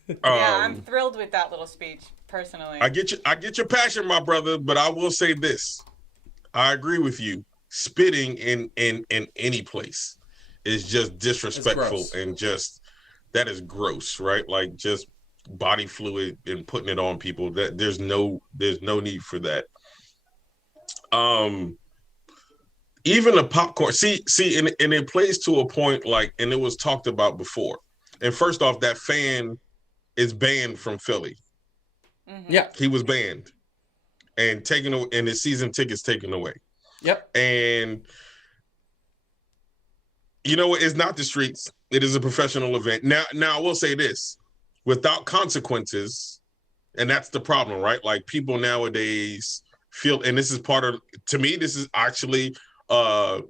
Yeah, I'm thrilled with that little speech, personally. I get your passion, my brother, but I will say this. I agree with you. Spitting in any place is just disrespectful, and just, that is gross, right? Like, just body fluid and putting it on people. That there's no need for that. Even the popcorn, see, and it plays to a point, like, and it was talked about before. And first off, that fan is banned from Philly. Mm-hmm. Yeah, he was banned and taken away, and his season tickets taken away. Yep. And you know, it's not the streets. It is a professional event. Now I will say this. Without consequences, and that's the problem, right? Like, people nowadays feel, and this is part of, to me, this is actually a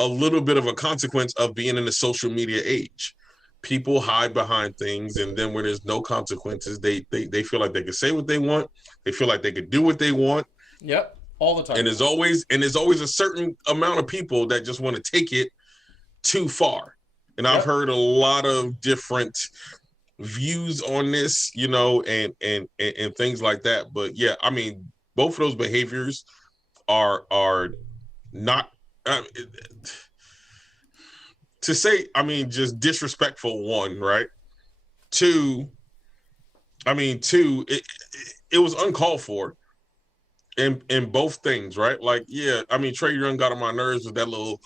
little bit of a consequence of being in the social media age. People hide behind things, and then when there's no consequences, they feel like they can say what they want. They feel like they can do what they want. Yep, all the time. And there's always a certain amount of people that just want to take it too far. And I've heard a lot of different views on this, you know, and things like that. But yeah, I mean, both of those behaviors are not to say, I mean, just disrespectful, one, right? Two, it was uncalled for in both things, right? Like, yeah, I mean, Trae Young got on my nerves with that little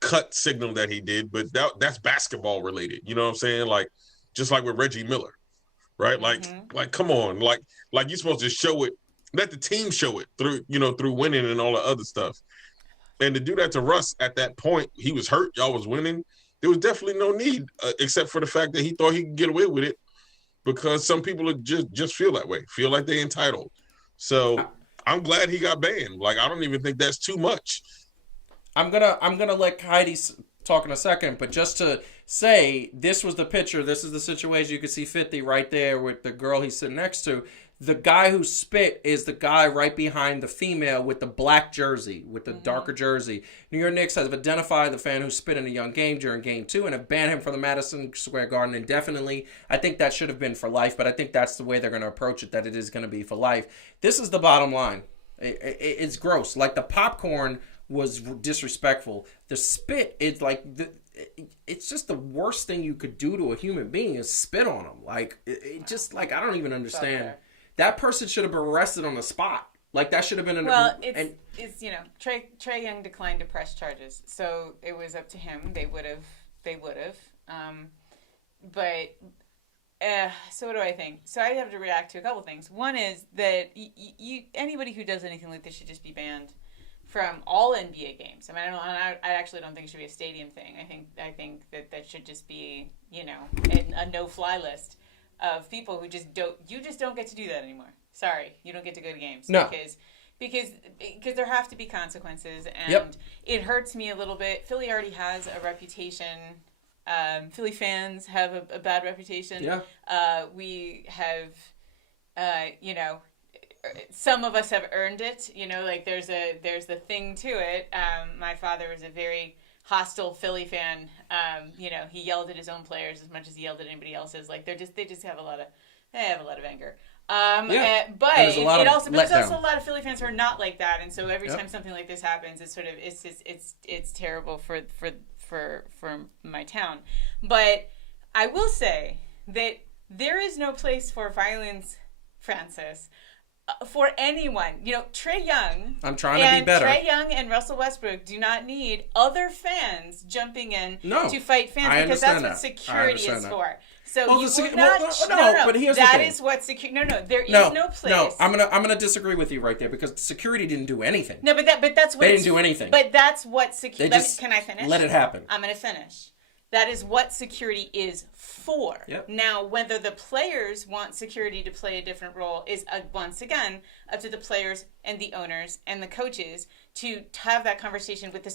cut signal that he did, but that's basketball related, you know what I'm saying? Like, just like with Reggie Miller, right? Like, come on, like you're supposed to show it, let the team show it through winning and all the other stuff. And to do that to Russ at that point, he was hurt, y'all was winning. There was definitely no need, except for the fact that he thought he could get away with it, because some people just feel that way, feel like they're entitled. So I'm glad he got banned. Like, I don't even think that's too much. I'm gonna let Heidi talk in a second, but just to say, this was the picture. This is the situation. You can see 50 right there with the girl he's sitting next to. The guy who spit is the guy right behind the female with the black jersey, with the darker jersey. New York Knicks has identified the fan who spit in a young game during Game 2 and have banned him from the Madison Square Garden indefinitely. I think that should have been for life, but I think that's the way they're going to approach it, that it is going to be for life. This is the bottom line. It's gross. Like, the popcorn was disrespectful. The spit, it's like, it's just the worst thing you could do to a human being is spit on them. Like, it just, like, I don't even understand. Okay. That person should have been arrested on the spot. Like, that should have been it's you know, Trae Young declined to press charges, so it was up to him. They would have. So what do I think? So I have to react to a couple things. One is that anybody who does anything like this should just be banned from all NBA games. I mean, I actually don't think it should be a stadium thing. I think that should just be, you know, a no-fly list of people who just don't get to do that anymore. Sorry, you don't get to go to games. No. Because there have to be consequences, and it hurts me a little bit. Philly already has a reputation. Philly fans have a bad reputation. Yeah. We have, you know, some of us have earned it. You know, like there's the thing to it. My father was a very hostile Philly fan. You know, he yelled at his own players as much as he yelled at anybody else's. Like they just have a lot of anger. But there's also a lot of Philly fans who are not like that, and so every time something like this happens, it's terrible for my town. But I will say that there is no place for violence, Francis, for anyone. You know, Trae Young. I'm trying to be better. Trae Young and Russell Westbrook do not need other fans jumping in to fight fans because that's what security is for. So you would not. No, but here's that the thing. is what security. No, there is no place. No, I'm gonna disagree with you right there because security didn't do anything. No, but that's what they didn't do anything. But that's what security. Can I finish? Let it happen. I'm gonna finish. That is what security is for. Yep. Now, whether the players want security to play a different role is, once again, up to the players and the owners and the coaches to have that conversation with the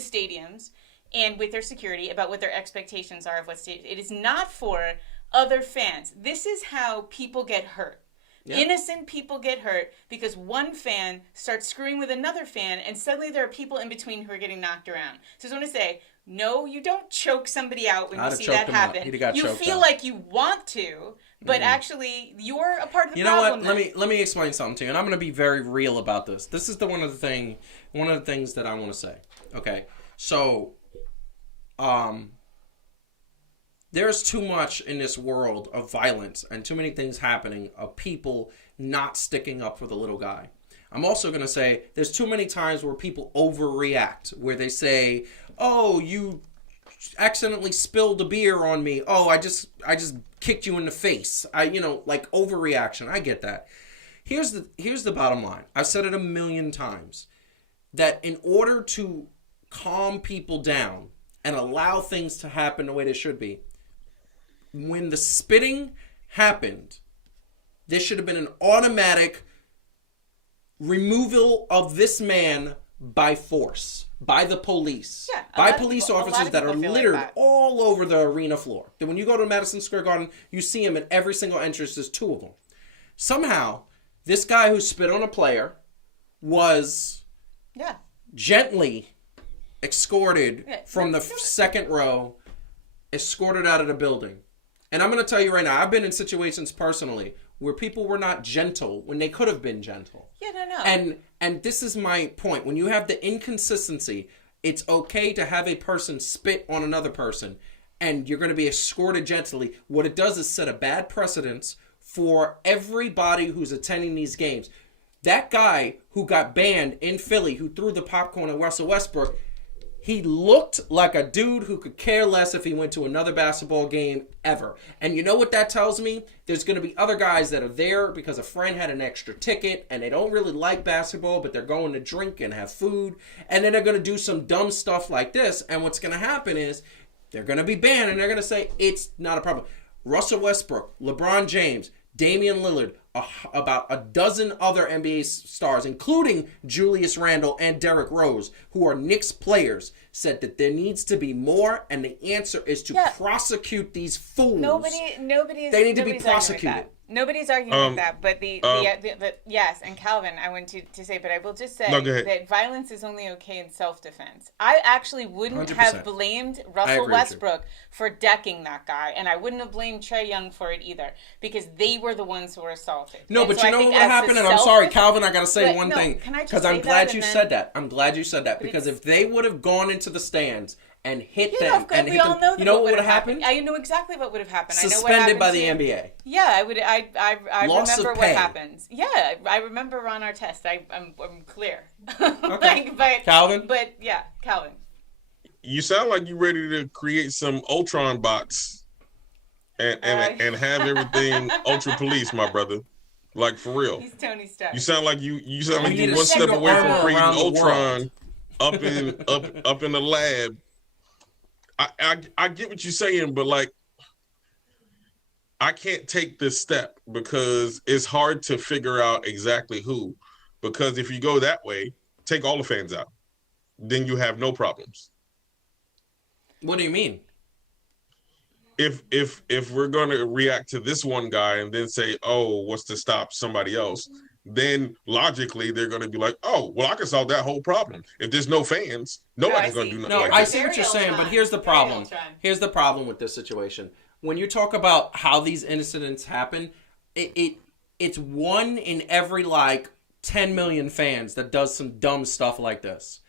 stadiums and with their security about what their expectations are of what state. It is not for other fans. This is how people get hurt. Yep. Innocent people get hurt because one fan starts screwing with another fan, and suddenly there are people in between who are getting knocked around. So I just want to say, no, you don't choke somebody out when you see that happen. You feel like you want to, but actually you're a part of the problem. You know what? Let me explain something to you, and I'm going to be very real about this. This is one of the things that I want to say. Okay, so there's too much in this world of violence and too many things happening of people not sticking up for the little guy. I'm also going to say there's too many times where people overreact, where they say, oh, you accidentally spilled a beer on me. Oh, I just kicked you in the face. Like overreaction. I get that. Here's the bottom line. I've said it a million times that in order to calm people down and allow things to happen the way they should be, when the spitting happened, there should have been an automatic removal of this man by force, by the police, by police officers that are littered all over the arena floor. Then when you go to Madison Square Garden, you see him at every single entrance. There's two of them. Somehow, this guy who spit on a player was gently escorted from the second row, escorted out of the building. And I'm going to tell you right now, I've been in situations personally where people were not gentle when they could have been gentle. Yeah, no. And this is my point. When you have the inconsistency, it's okay to have a person spit on another person, and you're going to be escorted gently. What it does is set a bad precedence for everybody who's attending these games. That guy who got banned in Philly, who threw the popcorn at Russell Westbrook, he looked like a dude who could care less if he went to another basketball game ever. And you know what that tells me? There's going to be other guys that are there because a friend had an extra ticket and they don't really like basketball, but they're going to drink and have food. And then they're going to do some dumb stuff like this. And what's going to happen is they're going to be banned and they're going to say it's not a problem. Russell Westbrook, LeBron James, Damian Lillard, about a dozen other NBA stars, including Julius Randle and Derrick Rose, who are Knicks players, said that there needs to be more, and the answer is to prosecute these fools. They need to be prosecuted. Nobody's arguing with that, but yes, and Calvin, I want to say, but I will just say that violence is only okay in self-defense. I actually wouldn't 100%. Have blamed Russell Westbrook for decking that guy, and I wouldn't have blamed Trae Young for it either, because they were the ones who were assaulted. No, but you know what happened, and I'm sorry, Calvin, I got to say one thing, because I'm glad you said that. I'm glad you said that, because if they would have gone into the stands and hit them, and hit them, you know what would have happened? I know exactly what would have happened. Suspended by the NBA. Yeah, I would. I remember what happens. Yeah, I remember on our test. I'm clear. Okay. Calvin. But yeah, Calvin. You sound like you're ready to create some Ultron bots and have everything Ultra Police, my brother. Like for real. He's Tony Stark. You sound like you one step away from creating Ultron up in the lab. I get what you're saying, but like, I can't take this step because it's hard to figure out exactly who. Because if you go that way, take all the fans out, then you have no problems. What do you mean? If we're going to react to this one guy and then say, oh, what's to stop somebody else? Then logically they're going to be like, oh, well, I can solve that whole problem. If there's no fans, nobody's going to do nothing like that. I see what you're saying, but here's the problem. Here's the problem with this situation. When you talk about how these incidents happen, it's one in every, 10 million fans that does some dumb stuff like this.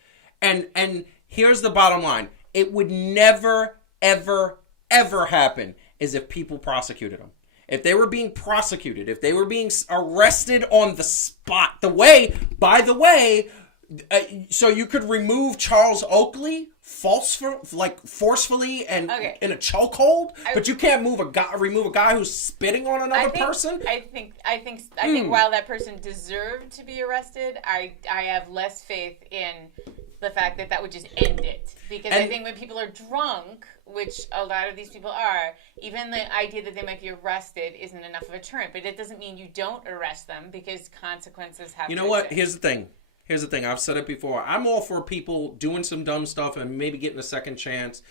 And here's the bottom line. It would never, ever, ever happen is if people prosecuted them. if they were being prosecuted, if they were being arrested on the spot, by the way, so you could remove Charles Oakley forcefully and in a chokehold, but you can't remove a guy who's spitting on another person. I think while that person deserved to be arrested, I have less faith in the fact that would just end it, because I think when people are drunk, which a lot of these people are, even the idea that they might be arrested isn't enough of a deterrent. But it doesn't mean you don't arrest them, because consequences have. You know what? Here's the thing. I've said it before. I'm all for people doing some dumb stuff and maybe getting a second chance.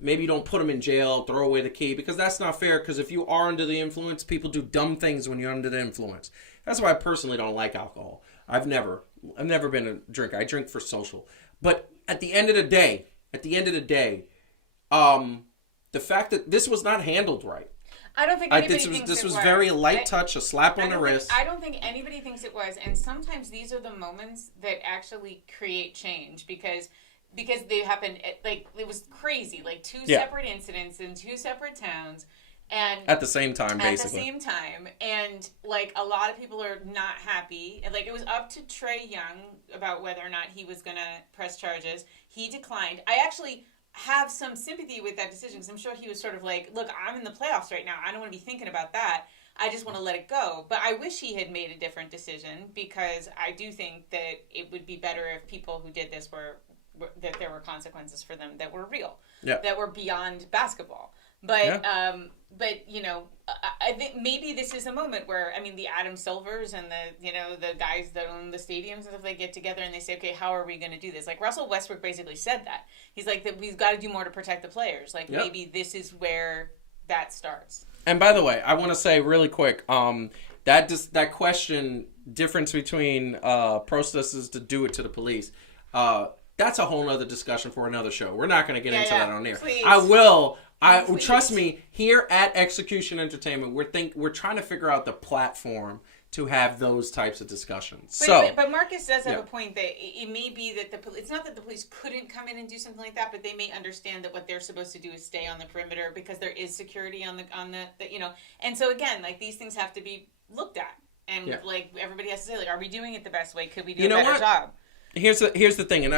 Maybe you don't put them in jail, throw away the key, because that's not fair. Because if you are under the influence, people do dumb things when you're under the influence. That's why I personally don't like alcohol. I've never been a drinker. I drink for social. But at the end of the day, the fact that this was not handled right. I don't think anybody thinks this was very light touch, a slap on the wrist. I don't think anybody thinks it was, and sometimes these are the moments that actually create change, because they happened it was crazy, like two separate incidents in two separate towns, and at the same time, basically. And like a lot of people are not happy. And like it was up to Trey Young about whether or not he was going to press charges. He declined. I actually have some sympathy with that decision, because I'm sure he was sort of like, look, I'm in the playoffs right now. I don't want to be thinking about that. I just want to let it go. But I wish he had made a different decision, because I do think that it would be better if people who did this that there were consequences for them that were real, that were beyond basketball. But I think maybe this is a moment where, I mean, the Adam Silvers and the guys that own the stadiums and stuff, they get together and they say, okay, how are we going to do this? Like Russell Westbrook basically said that. He's like, that we've got to do more to protect the players. Like maybe this is where that starts. And by the way, I want to say really quick, that question, difference between protesters to do it to the police, that's a whole other discussion for another show. We're not going to get into that on air. Please. Please. Trust me, here at Execution Entertainment, we're trying to figure out the platform to have those types of discussions. But Marcus does have a point that it may be that it's not that the police couldn't come in and do something like that, but they may understand that what they're supposed to do is stay on the perimeter, because there is security on the and so again, like these things have to be looked at, and like everybody has to say, like, are we doing it the best way? Could we do a better job? Here's the thing, and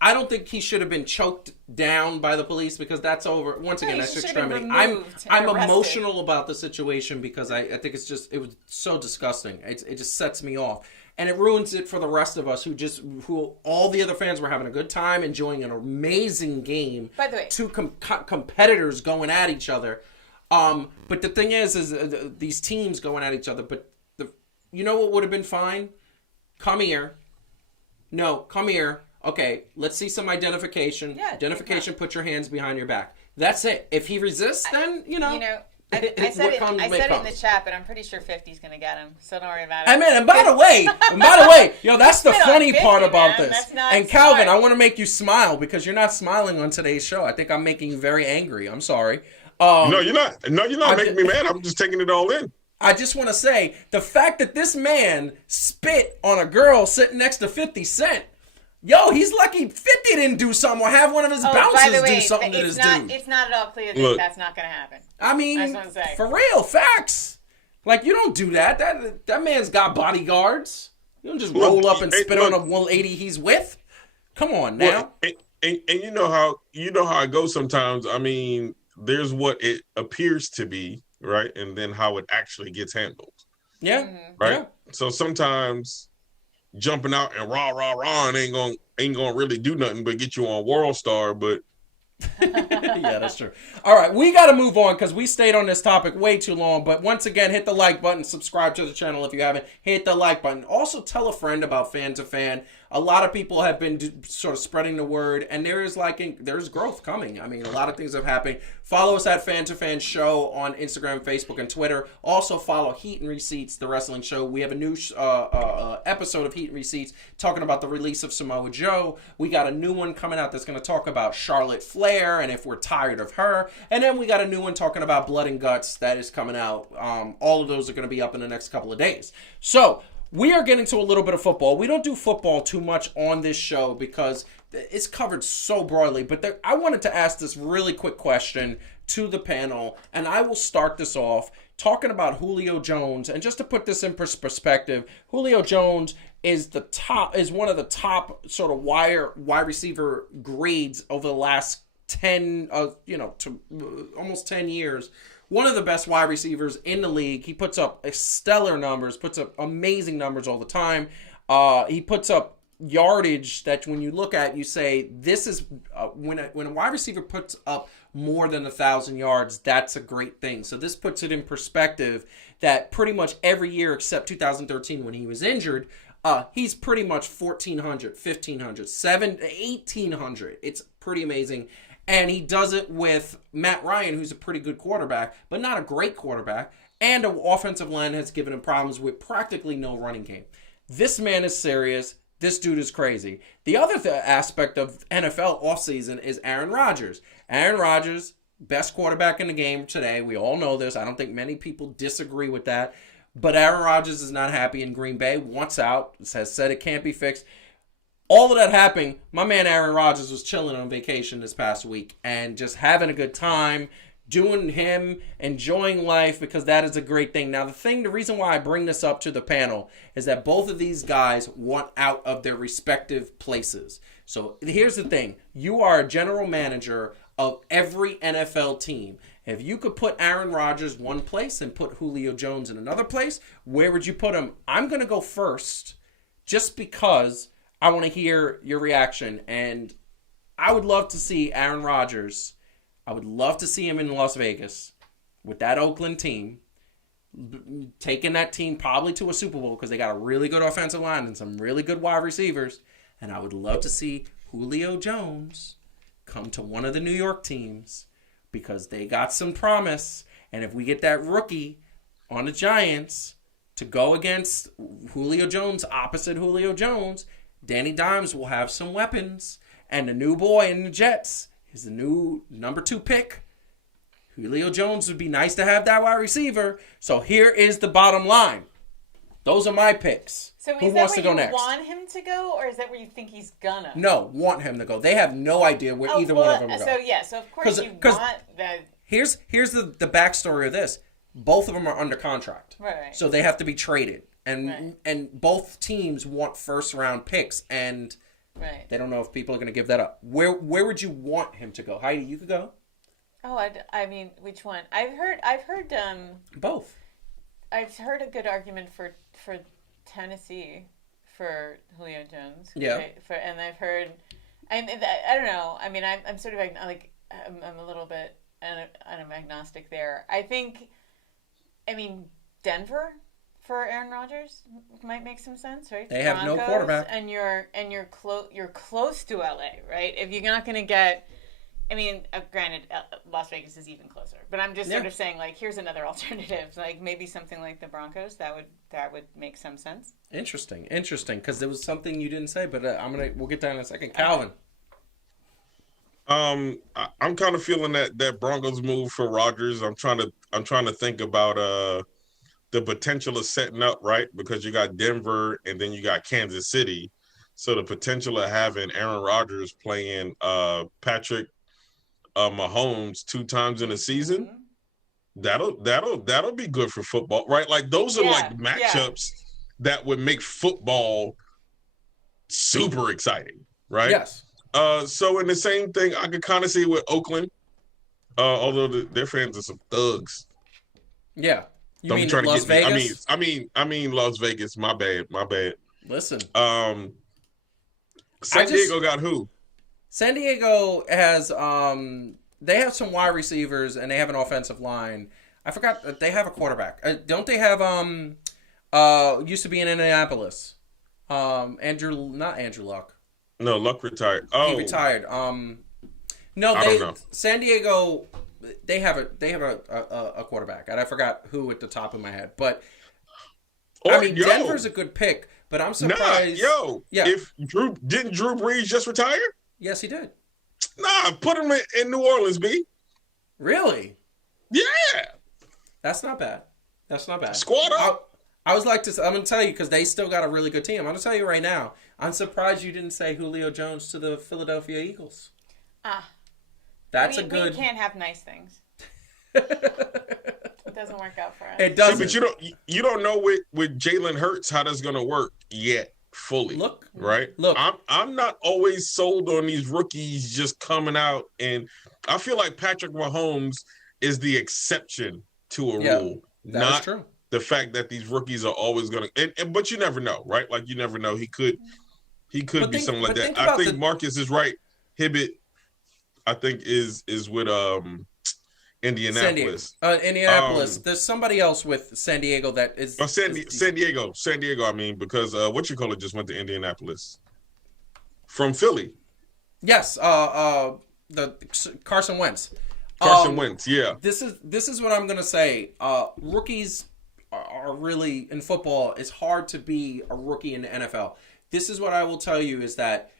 I don't think he should have been choked down by the police, because that's over. Once again, that's extremity. I'm emotional about the situation, because I think it was so disgusting. It just sets me off, and it ruins it for the rest of us who all the other fans were having a good time, enjoying an amazing game. By the way, two competitors going at each other. But the thing is these teams going at each other. But you know what would have been fine? Come here. Okay, let's see some identification. Yeah, identification, put your hands behind your back. That's it. If he resists, then, I said it in the chat, but I'm pretty sure 50's going to get him, so don't worry about it. And by the way, that's the funny part about this. And Calvin, smart. I want to make you smile, because you're not smiling on today's show. I think I'm making you very angry. I'm sorry. No, you're not. No, you're not making me mad. I'm just taking it all in. I just want to say, the fact that this man spit on a girl sitting next to 50 Cent, yo, he's lucky 50 didn't do something, or have one of his bouncers do something to this dude. It's not at all clear that that's not going to happen. I mean, for real, facts. Like, you don't do that. That man's got bodyguards. You don't just roll up and spit on a lady he's with. Come on now. And you know how it goes sometimes. I mean, there's what it appears to be, right? And then how it actually gets handled. Yeah. Mm-hmm. Right? Yeah. So sometimes jumping out and rah and ain't gonna really do nothing but get you on World Star, but yeah, that's true. All right, we got to move on, because we stayed on this topic way too long. But once again, hit the like button, subscribe to the channel if you haven't. Hit the like button. Also, tell a friend about Fan to Fan. A lot of people have been sort of spreading the word, and there's growth coming. I mean, a lot of things have happened. Follow us at Fan to Fan Show on Instagram, Facebook, and Twitter. Also, follow Heat and Receipts, the wrestling show. We have a new episode of Heat and Receipts talking about the release of Samoa Joe. We got a new one coming out that's going to talk about Charlotte Flair and if we're tired of her. And then we got a new one talking about Blood and Guts that is coming out. All of those are going to be up in the next couple of days. So we are getting to a little bit of football. We don't do football too much on this show because it's covered so broadly. But I wanted to ask this really quick question to the panel, and I will start this off talking about Julio Jones. And just to put this in perspective, Julio Jones is one of the top sort of wide receiver grades over the last 10 almost 10 years. One of the best wide receivers in the league. He puts up stellar numbers, puts up amazing numbers all the time. He puts up yardage that when you look at, you say, this is when a wide receiver puts up more than 1,000 yards, that's a great thing. So this puts it in perspective that pretty much every year except 2013 when he was injured, he's pretty much 1,400, 1,500, 1,800. It's pretty amazing. And he does it with Matt Ryan, who's a pretty good quarterback, but not a great quarterback. And an offensive line has given him problems with practically no running game. This man is serious. This dude is crazy. The other aspect of NFL offseason is Aaron Rodgers. Aaron Rodgers, best quarterback in the game today. We all know this. I don't think many people disagree with that. But Aaron Rodgers is not happy in Green Bay, wants out, has said it can't be fixed. All of that happened, my man Aaron Rodgers was chilling on vacation this past week and just having a good time, doing him, enjoying life, because that is a great thing. Now, the reason why I bring this up to the panel is that both of these guys want out of their respective places. So here's the thing. You are a general manager of every NFL team. If you could put Aaron Rodgers one place and put Julio Jones in another place, where would you put him? I'm going to go first just because I want to hear your reaction. And I would love to see Aaron Rodgers. I would love to see him in Las Vegas with that Oakland team, taking that team probably to a Super Bowl because they got a really good offensive line and some really good wide receivers. And I would love to see Julio Jones come to one of the New York teams because they got some promise. And if we get that rookie on the Giants to go against Julio Jones, opposite Julio Jones, Danny Dimes will have some weapons. And the new boy in the Jets is the new number 2 pick. Julio Jones would be nice to have that wide receiver. So here is the bottom line. Those are my picks. So Who is that wants where to go you next? want him to go, or is that where you think he's gonna? No, want him to go. They have no idea where either one of them go. So of course you want that. Here's the backstory of this. Both of them are under contract. Right. So they have to be traded. And Right. and both teams want first round picks, and Right. they don't know if people are going to give that up. Where would you want him to go? Heidi, you could go. Oh, I mean, which one? I've heard Both. I've heard a good argument for Tennessee for Julio Jones. Yeah. And I've heard, I don't know. I mean, I'm sort of like I'm a little bit I'm agnostic there. I mean, Denver for Aaron Rodgers might make some sense, right? They have no quarterback, and you're close to LA, right? If you're not going to get, I mean, granted, Las Vegas is even closer, but I'm just sort of saying, like, here's another alternative, like maybe something like the Broncos. That would make some sense. Interesting, because there was something you didn't say, but we'll get down in a second. Calvin. I'm kind of feeling that Broncos move for Rodgers. I'm trying to think about the potential of setting up, right? Because you got Denver and then you got Kansas City. So the potential of having Aaron Rodgers playing Patrick Mahomes 2 times in a season, that'll be good for football, right? Like those are like matchups that would make football super exciting, right? Yes. So in the same thing, I could kind of see with Oakland, although their fans are some thugs. Yeah. You Don't mean try to Las get Vegas? Me. I mean Las Vegas. My bad. Listen. San Diego got who? San Diego has they have some wide receivers and they have an offensive line. I forgot that they have a quarterback. Don't they have used to be in Indianapolis? Not Andrew Luck. No, Luck retired. Oh, he retired. No, I don't know. San Diego. They have a quarterback, and I forgot who at the top of my head. But Denver's a good pick. But I'm surprised. If Drew Brees just retire? Yes, he did. Nah, put him in New Orleans, B. Really? Yeah. That's not bad. Squad up. I'm going to tell you, because they still got a really good team. I'm going to tell you right now, I'm surprised you didn't say Julio Jones to the Philadelphia Eagles. We can't have nice things. It doesn't work out for us. It doesn't. See, but you don't know with Jalen Hurts how that's gonna work yet fully. Right? Look. I'm not always sold on these rookies just coming out, and I feel like Patrick Mahomes is the exception to a rule, not true. The fact that these rookies are always gonna. But you never know, right? Like you never know. He could be something like that. I think Marcus is right. Hibbett, I think is with Indianapolis. Indianapolis. There's somebody else with San Diego that is. San Diego. I mean, because just went to Indianapolis from Philly. Yes. The Carson Wentz. Wentz. Yeah. This is what I'm gonna say. Rookies are really in football. It's hard to be a rookie in the NFL. This is what I will tell you is that.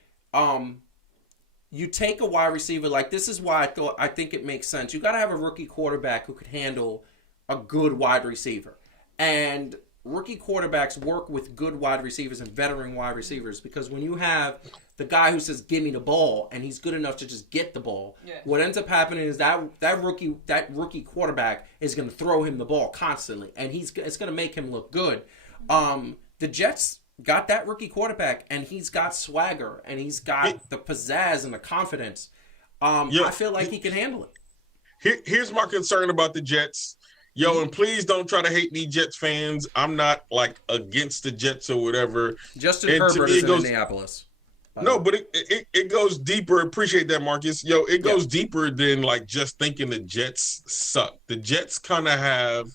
You take a wide receiver, like this is why I think it makes sense. You got to have a rookie quarterback who could handle a good wide receiver. And rookie quarterbacks work with good wide receivers and veteran wide receivers because when you have the guy who says, give me the ball, and he's good enough to just get the ball, what ends up happening is that rookie quarterback is going to throw him the ball constantly, and it's going to make him look good. The Jets got that rookie quarterback, and he's got swagger, and he's got the pizzazz and the confidence. I feel like he can handle it. Here's my concern about the Jets. Yo, and please don't try to hate me, Jets fans. I'm not, like, against the Jets or whatever. Justin Herbert is in Indianapolis. No, but it goes deeper. Appreciate that, Marcus. Yo, it goes deeper than, like, just thinking the Jets suck. The Jets kind of have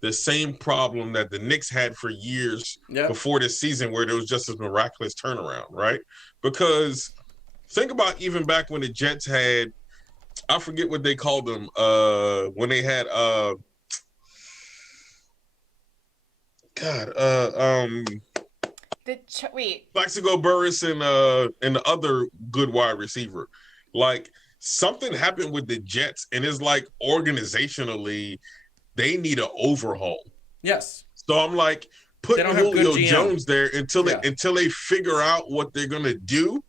the same problem that the Knicks had for years before this season where there was just a miraculous turnaround, right? Because think about even back when the Jets had, I forget what they called them, when they had, Plaxico Burress and the other good wide receiver. Like, something happened with the Jets, and it's like organizationally, they need an overhaul. Yes. So I'm like putting Julio Jones there until they figure out what they're gonna do.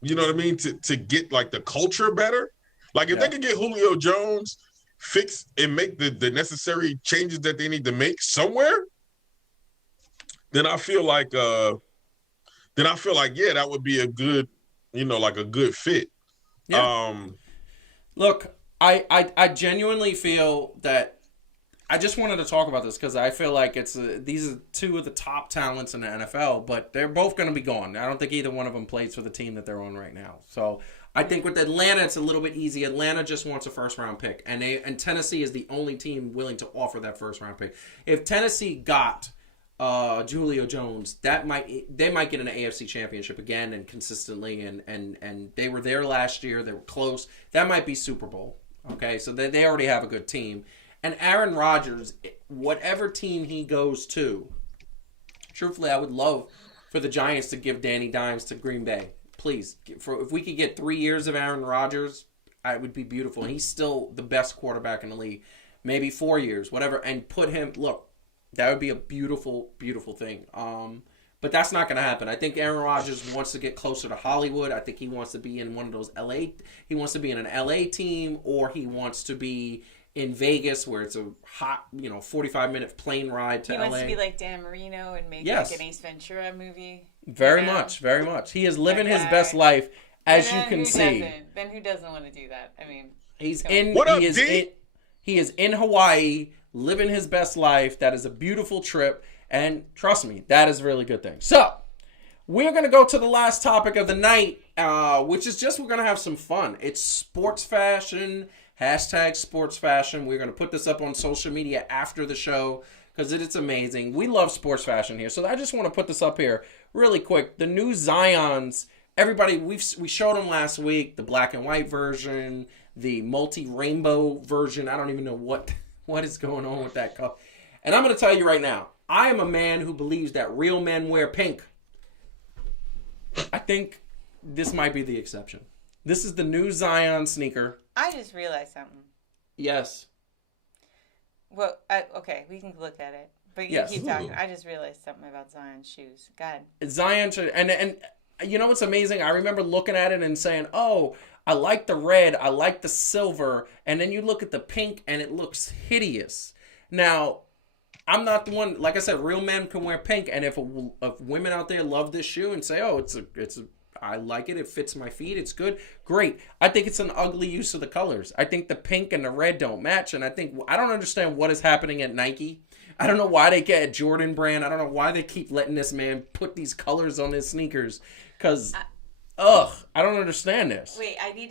You know what I mean? To get like the culture better. Like if they could get Julio Jones fixed and make the necessary changes that they need to make somewhere, then I feel like that would be a good, like a good fit. Yeah. Look, I genuinely feel that I just wanted to talk about this because I feel like these are two of the top talents in the NFL, but they're both going to be gone. I don't think either one of them plays for the team that they're on right now. So I think with Atlanta, it's a little bit easy. Atlanta just wants a first-round pick, and Tennessee is the only team willing to offer that first-round pick. If Tennessee got Julio Jones, they might get an AFC championship again and consistently, and they were there last year. They were close. That might be Super Bowl. Okay, so they already have a good team. And Aaron Rodgers, whatever team he goes to, truthfully, I would love for the Giants to give Danny Dimes to Green Bay. Please, if we could get 3 years of Aaron Rodgers, it would be beautiful. And he's still the best quarterback in the league. Maybe 4 years, whatever, and put him. Look, that would be a beautiful, beautiful thing. But that's not going to happen. I think Aaron Rodgers wants to get closer to Hollywood. I think he wants to be in one of those LA. He wants to be in an LA team, or he wants to be in Vegas, where it's a hot, 45-minute plane ride to LA. He wants to be like Dan Marino and make like an Ace Ventura movie. Very much, very much. He is living his best life, as you can see. Then who doesn't want to do that? I mean, he is in Hawaii, living his best life. That is a beautiful trip. And trust me, that is a really good thing. So, we're going to go to the last topic of the night, which is just we're going to have some fun. It's sports fashion, #sports fashion. We're going to put this up on social media after the show because it's amazing. We love sports fashion here. So, I just want to put this up here really quick. The new Zions, everybody, we showed them last week, the black and white version, the multi-rainbow version. I don't even know what is going on with that color. And I'm going to tell you right now, I am a man who believes that real men wear pink. I think this might be the exception. This is the new Zion sneaker. I just realized something. Yes. Well, okay, we can look at it. But you keep talking. I just realized something about Zion's shoes. Go ahead. Zion, and you know what's amazing? I remember looking at it and saying, oh, I like the red, I like the silver, and then you look at the pink and it looks hideous. Now, I'm not the one, like I said, real men can wear pink, and if women out there love this shoe and say, oh, I like it, it fits my feet, it's good, great. I think it's an ugly use of the colors. I think the pink and the red don't match, and I don't understand what is happening at Nike. I don't know why they get a Jordan brand. I don't know why they keep letting this man put these colors on his sneakers, because... I don't understand this. Wait, I need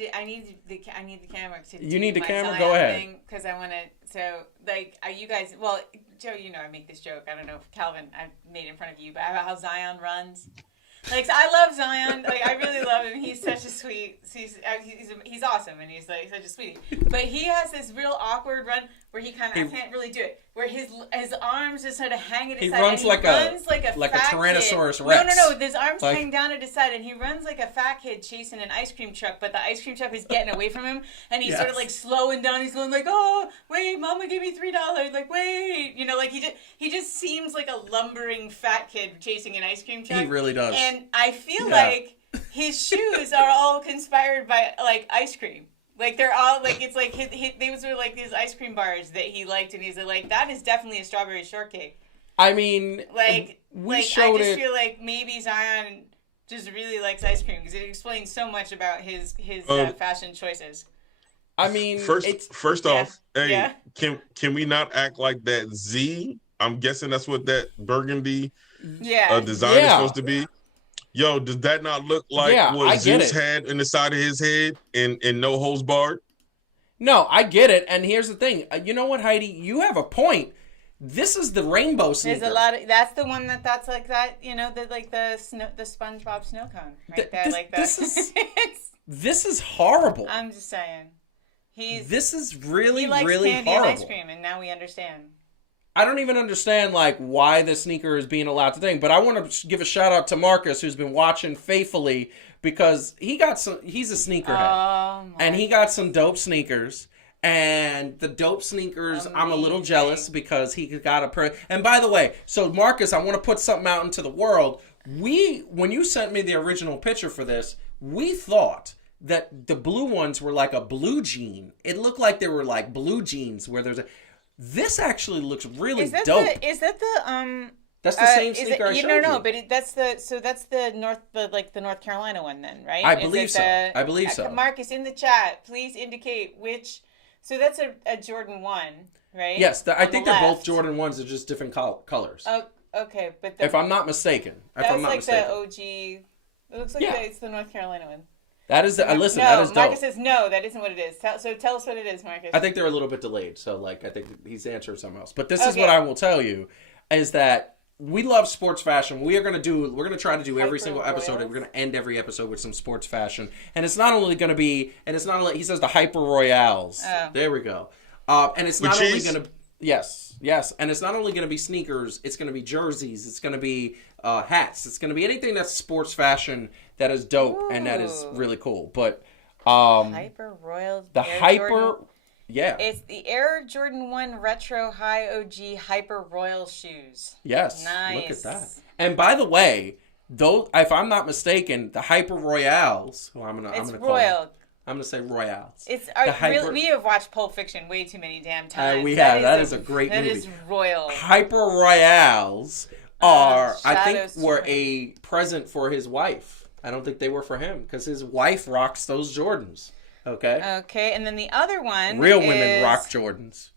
the camera to. You need the camera. Go ahead. Because I want to. So, like, are you guys? Well, Joe, you know I make this joke. I don't know if Calvin I made it in front of you, but about how Zion runs. Like, I love Zion. Like, I really love him. He's such a sweet. He's awesome, and he's like such a sweetie. But he has this real awkward run where he kind of I can't really do it. Where his arms just sort of hang at his side. Runs like a Tyrannosaurus Rex. No. His arms hang down at his side, and he runs like a fat kid chasing an ice cream truck. But the ice cream truck is getting away from him, and he's sort of like slowing down. He's going like, "Oh, wait, Mama, give me $3." Like, wait, you know, like he just seems like a lumbering fat kid chasing an ice cream truck. He really does. And I feel like his shoes are all conspired by like ice cream. Like they're all like it's like those were like these ice cream bars that he liked, and he's like that is definitely a strawberry shortcake. I mean, I just feel like maybe Zion just really likes ice cream because it explains so much about his fashion choices. I mean, first off, can we not act like that Z? I'm guessing that's what that burgundy design is supposed to be. Yo, does that not look like what Zeus had in the side of his head in No Holds Barred? No, I get it. And here's the thing. You know what, Heidi? You have a point. This is the rainbow sneaker. There's a lot of that's the one that's like that. You know, the SpongeBob snow cone right there. This is horrible. I'm just saying. This is really, he likes really candy horrible. And ice cream, and now we understand. I don't even understand like why this sneaker is being allowed to thing, but I want to give a shout out to Marcus, who's been watching faithfully, because he's a sneakerhead, and he got some dope sneakers. And the dope sneakers, amazing. I'm a little jealous because he got and by the way, so Marcus, I want to put something out into the world. When you sent me the original picture for this, we thought that the blue ones were like a blue jean. It looked like they were like blue jeans where there's this actually looks really dope. Is that the That's the same sneaker I showed you. No, but that's the North Carolina one then, right? I believe so. I believe so. Marcus, in the chat, please indicate which. So that's a Jordan 1, right? Yes, I think they're both Jordan 1s. They're just different colors. Oh, okay, but if I'm not mistaken, the OG. It looks like it's the North Carolina one. That is that is dope. Marcus says no, that isn't what it is. Tell us what it is, Marcus. I think they're a little bit delayed, so like I think he's answering something else. But this is what I will tell you is that we love sports fashion. We're gonna try to do every single episode. We're gonna end every episode with some sports fashion, and it's not only gonna be, and it's not only he says the Hyper Royales. Oh. There we go. And it's not only gonna yes, and it's not only gonna be sneakers. It's gonna be jerseys. It's gonna be hats. It's gonna be anything that's sports fashion that is dope. Ooh. And that is really cool. But Hyper Royals. The Hyper. Jordan. Yeah. It's the Air Jordan 1 Retro High OG Hyper Royal shoes. Yes. Nice. Look at that. And by the way, though, if I'm not mistaken, the Hyper Royales, who I'm gonna say Royales. We have watched Pulp Fiction way too many damn times. We have. That is a great movie. That is royal. Hyper Royales were a present for his wife. I don't think they were for him because his wife rocks those Jordans. Okay. Okay, and then the other one. Real women rock Jordans.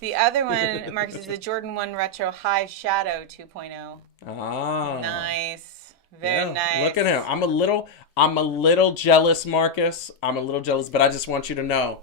The other one, Marcus, is the Jordan 1 Retro High Shadow 2.0. Oh. Nice. Very nice. Look at him. I'm a little jealous, Marcus. I'm a little jealous, but I just want you to know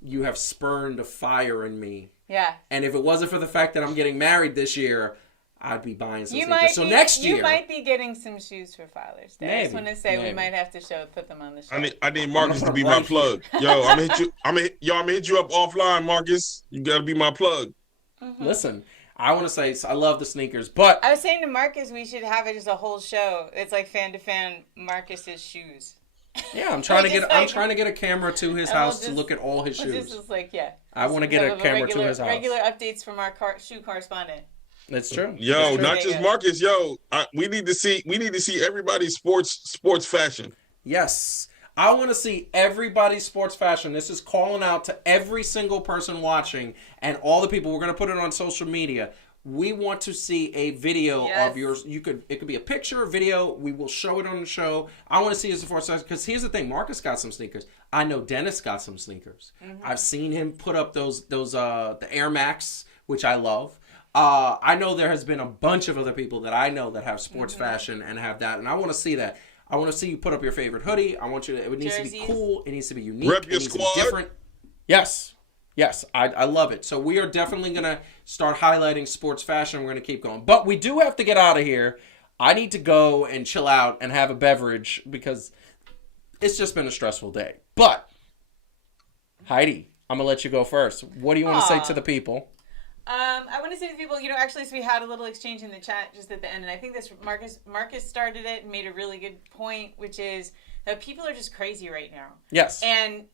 you have spurned a fire in me. Yeah. And if it wasn't for the fact that I'm getting married this year, I'd be buying some sneakers. So next year, you might be getting some shoes for Father's Day. I just want to say we might have to put them on the show. I need Marcus to be my plug. Yo, I'm gonna hit you up offline, Marcus. You gotta be my plug. Mm-hmm. Listen, I want to say I love the sneakers, but I was saying to Marcus we should have it as a whole show. It's like fan to fan Marcus's shoes. Yeah, I'm trying to get a camera to his house to look at all his shoes. This is like I want to get a camera to his house. Regular updates from our shoe correspondent. It's true. Yo, It's not true. just Marcus. Yo, we need to see everybody's sports fashion. Yes. I want to see everybody's sports fashion. This is calling out to every single person watching and all the people. We're going to put it on social media. We want to see a video of yours. It could be a picture, a video. We will show it on the show. I want to see his sports fashion because here's the thing. Marcus got some sneakers. I know Dennis got some sneakers. I've seen him put up those the Air Max, which I love. I know there has been a bunch of other people that I know that have sports fashion and have that, and I want to see that. I want to see you put up your favorite hoodie. I want you to. It needs to be cool. It needs to be unique. Rep your it needs squad. to be different. Yes. I love it. So we are definitely gonna start highlighting sports fashion. We're gonna keep going, but we do have to get out of here. I need to go and chill out and have a beverage because it's just been a stressful day. But Heidi, I'm gonna let you go first. What do you want to say to the people? I want to say to people, actually, so we had a little exchange in the chat just at the end, and I think this Marcus started it and made a really good point, which is that people are just crazy right now. Yes. And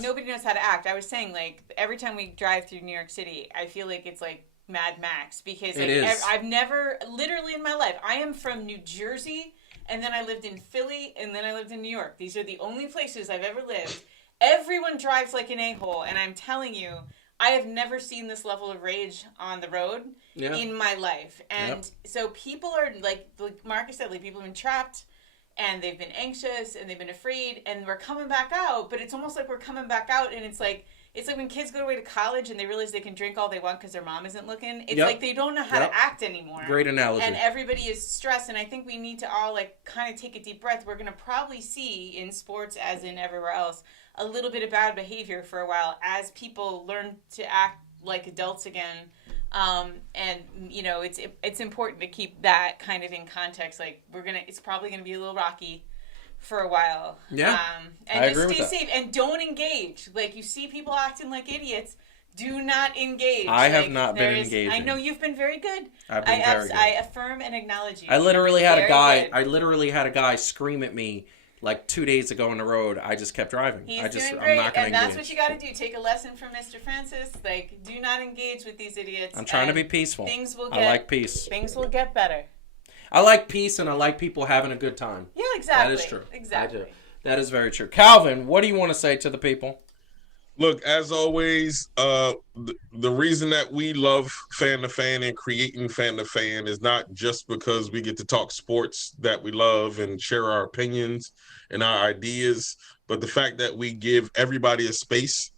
nobody knows how to act. I was saying every time we drive through New York City, I feel like it's like Mad Max because it is. I've never, literally in my life, I am from New Jersey, and then I lived in Philly, and then I lived in New York. These are the only places I've ever lived. Everyone drives like an a-hole, and I'm telling you, I have never seen this level of rage on the road in my life. And so people are, like Marcus said, people have been trapped and they've been anxious and they've been afraid and we're coming back out. But it's almost like we're coming back out and it's like when kids go away to college and they realize they can drink all they want because their mom isn't looking. It's like they don't know how to act anymore. Great analogy. And everybody is stressed. And I think we need to all kind of take a deep breath. We're going to probably see in sports as in everywhere else a little bit of bad behavior for a while as people learn to act like adults again. And it's important to keep that kind of in context. It's probably going to be a little rocky for a while. Yeah. And I just agree stay with that. safe and don't engage. You see people acting like idiots. Do not engage. I have not been engaging. I know you've been very good. I've been very good. I affirm and acknowledge you. I literally had Very a good. guy scream at me 2 days ago on the road. I just kept driving. He's I'm doing not great, gonna and that's engage. what you got to do. Take a lesson from Mr. Francis. Do not engage with these idiots. I'm trying to and be peaceful. I like peace. Things will get better. I like peace, and I like people having a good time. Yeah, exactly. That is true. Exactly. I do. That is very true. Calvin, what do you want to say to the people? Look, as always, the reason that we love Fan to Fan and creating Fan to Fan is not just because we get to talk sports that we love and share our opinions and our ideas, but the fact that we give everybody a space,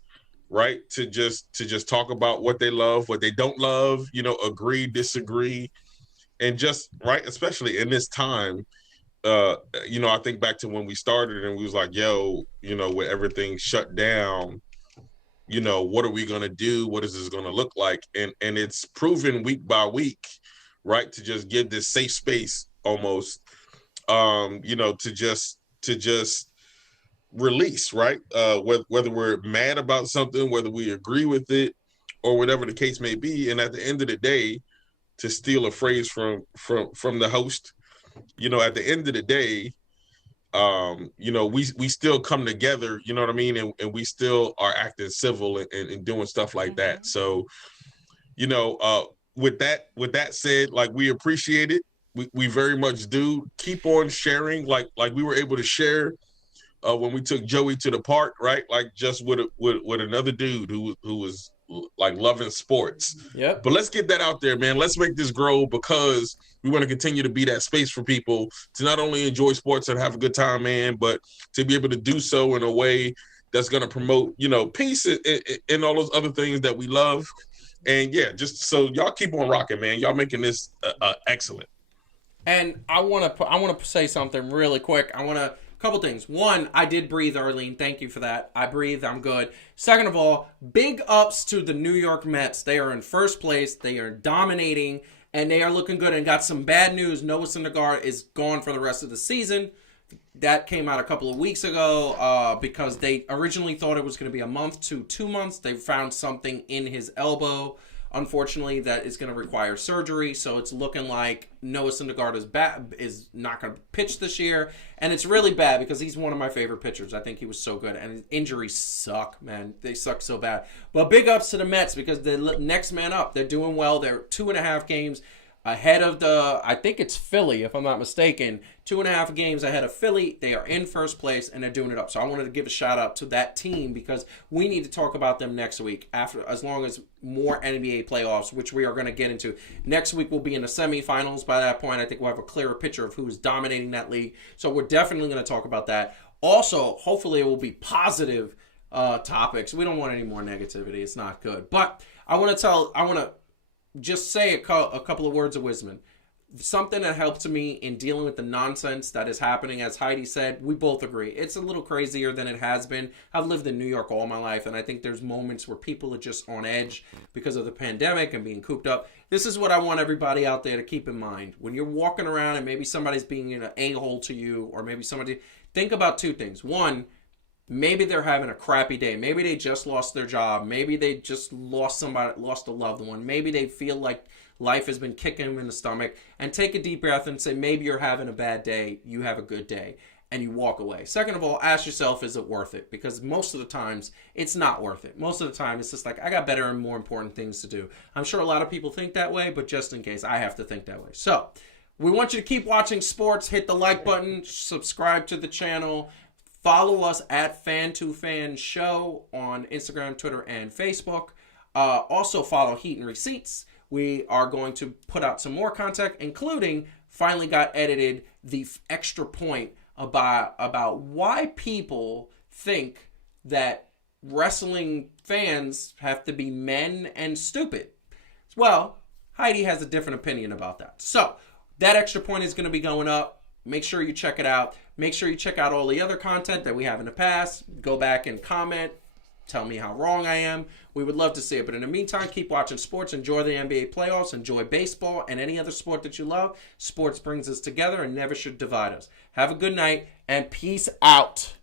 right, to just talk about what they love, what they don't love, agree, disagree, and just right, especially in this time. I think back to when we started and we was like, yo, with everything shut down, what are we going to do? What is this going to look like? And it's proven week by week, right, to just give this safe space almost, to just release, right? Whether we're mad about something, whether we agree with it or whatever the case may be. And at the end of the day, to steal a phrase from the host, at the end of the day, we still come together, you know what I mean? And we still are acting civil and doing stuff like that. So, with that said, we appreciate it. We very much do. Keep on sharing, like we were able to share when we took Joey to the park, right? Just with another dude who was loving sports. Yep. But let's get that out there, man. Let's make this grow because we want to continue to be that space for people to not only enjoy sports and have a good time, man, but to be able to do so in a way that's going to promote, peace and all those other things that we love. And yeah, just so y'all keep on rocking, man. Y'all making this excellent. And I want to say something really quick. Couple things. One, I did breathe, Arlene. Thank you for that. I breathed. I'm good. Second of all, big ups to the New York Mets. They are in first place. They are dominating, and they are looking good. And got some bad news. Noah Syndergaard is gone for the rest of the season. That came out a couple of weeks ago because they originally thought it was going to be a month to 2 months. They found something in his elbow. Unfortunately, that is going to require surgery, so it's looking like Noah Syndergaard is not going to pitch this year, and it's really bad because he's one of my favorite pitchers. I think he was so good, and his injuries suck, man. They suck so bad. But big ups to the Mets because the next man up. They're doing well. They're 2.5 games ahead of I think it's Philly, if I'm not mistaken, 2.5 games ahead of Philly. They are in first place, and they're doing it up. So I wanted to give a shout out to that team because we need to talk about them next week, as long as more NBA playoffs, which we are going to get into. Next week we'll be in the semifinals. By that point, I think we'll have a clearer picture of who's dominating that league. So we're definitely going to talk about that. Also, hopefully it will be positive topics. We don't want any more negativity. It's not good. But I want to just say a couple of words of wisdom. Something that helped me in dealing with the nonsense that is happening, as Heidi said, we both agree. It's a little crazier than it has been. I've lived in New York all my life, and I think there's moments where people are just on edge because of the pandemic and being cooped up. This is what I want everybody out there to keep in mind. When you're walking around and maybe somebody's being an a-hole to you, or maybe somebody, think about two things. One, maybe they're having a crappy day. Maybe they just lost their job. Maybe they just lost a loved one. Maybe they feel like life has been kicking them in the stomach. And take a deep breath and say, maybe you're having a bad day. You have a good day. And you walk away. Second of all, ask yourself, is it worth it? Because most of the times, it's not worth it. Most of the time, it's just like, I got better and more important things to do. I'm sure a lot of people think that way, but just in case, I have to think that way. So, we want you to keep watching sports. Hit the like button. Subscribe to the channel. Follow us at Fan2Fan Show on Instagram, Twitter, and Facebook. Also follow Heat and Receipts. We are going to put out some more content, including finally got edited the extra point about why people think that wrestling fans have to be men and stupid. Well, Heidi has a different opinion about that. So that extra point is going to be going up. Make sure you check it out. Make sure you check out all the other content that we have in the past. Go back and comment. Tell me how wrong I am. We would love to see it. But in the meantime, keep watching sports. Enjoy the NBA playoffs. Enjoy baseball and any other sport that you love. Sports brings us together and never should divide us. Have a good night and peace out.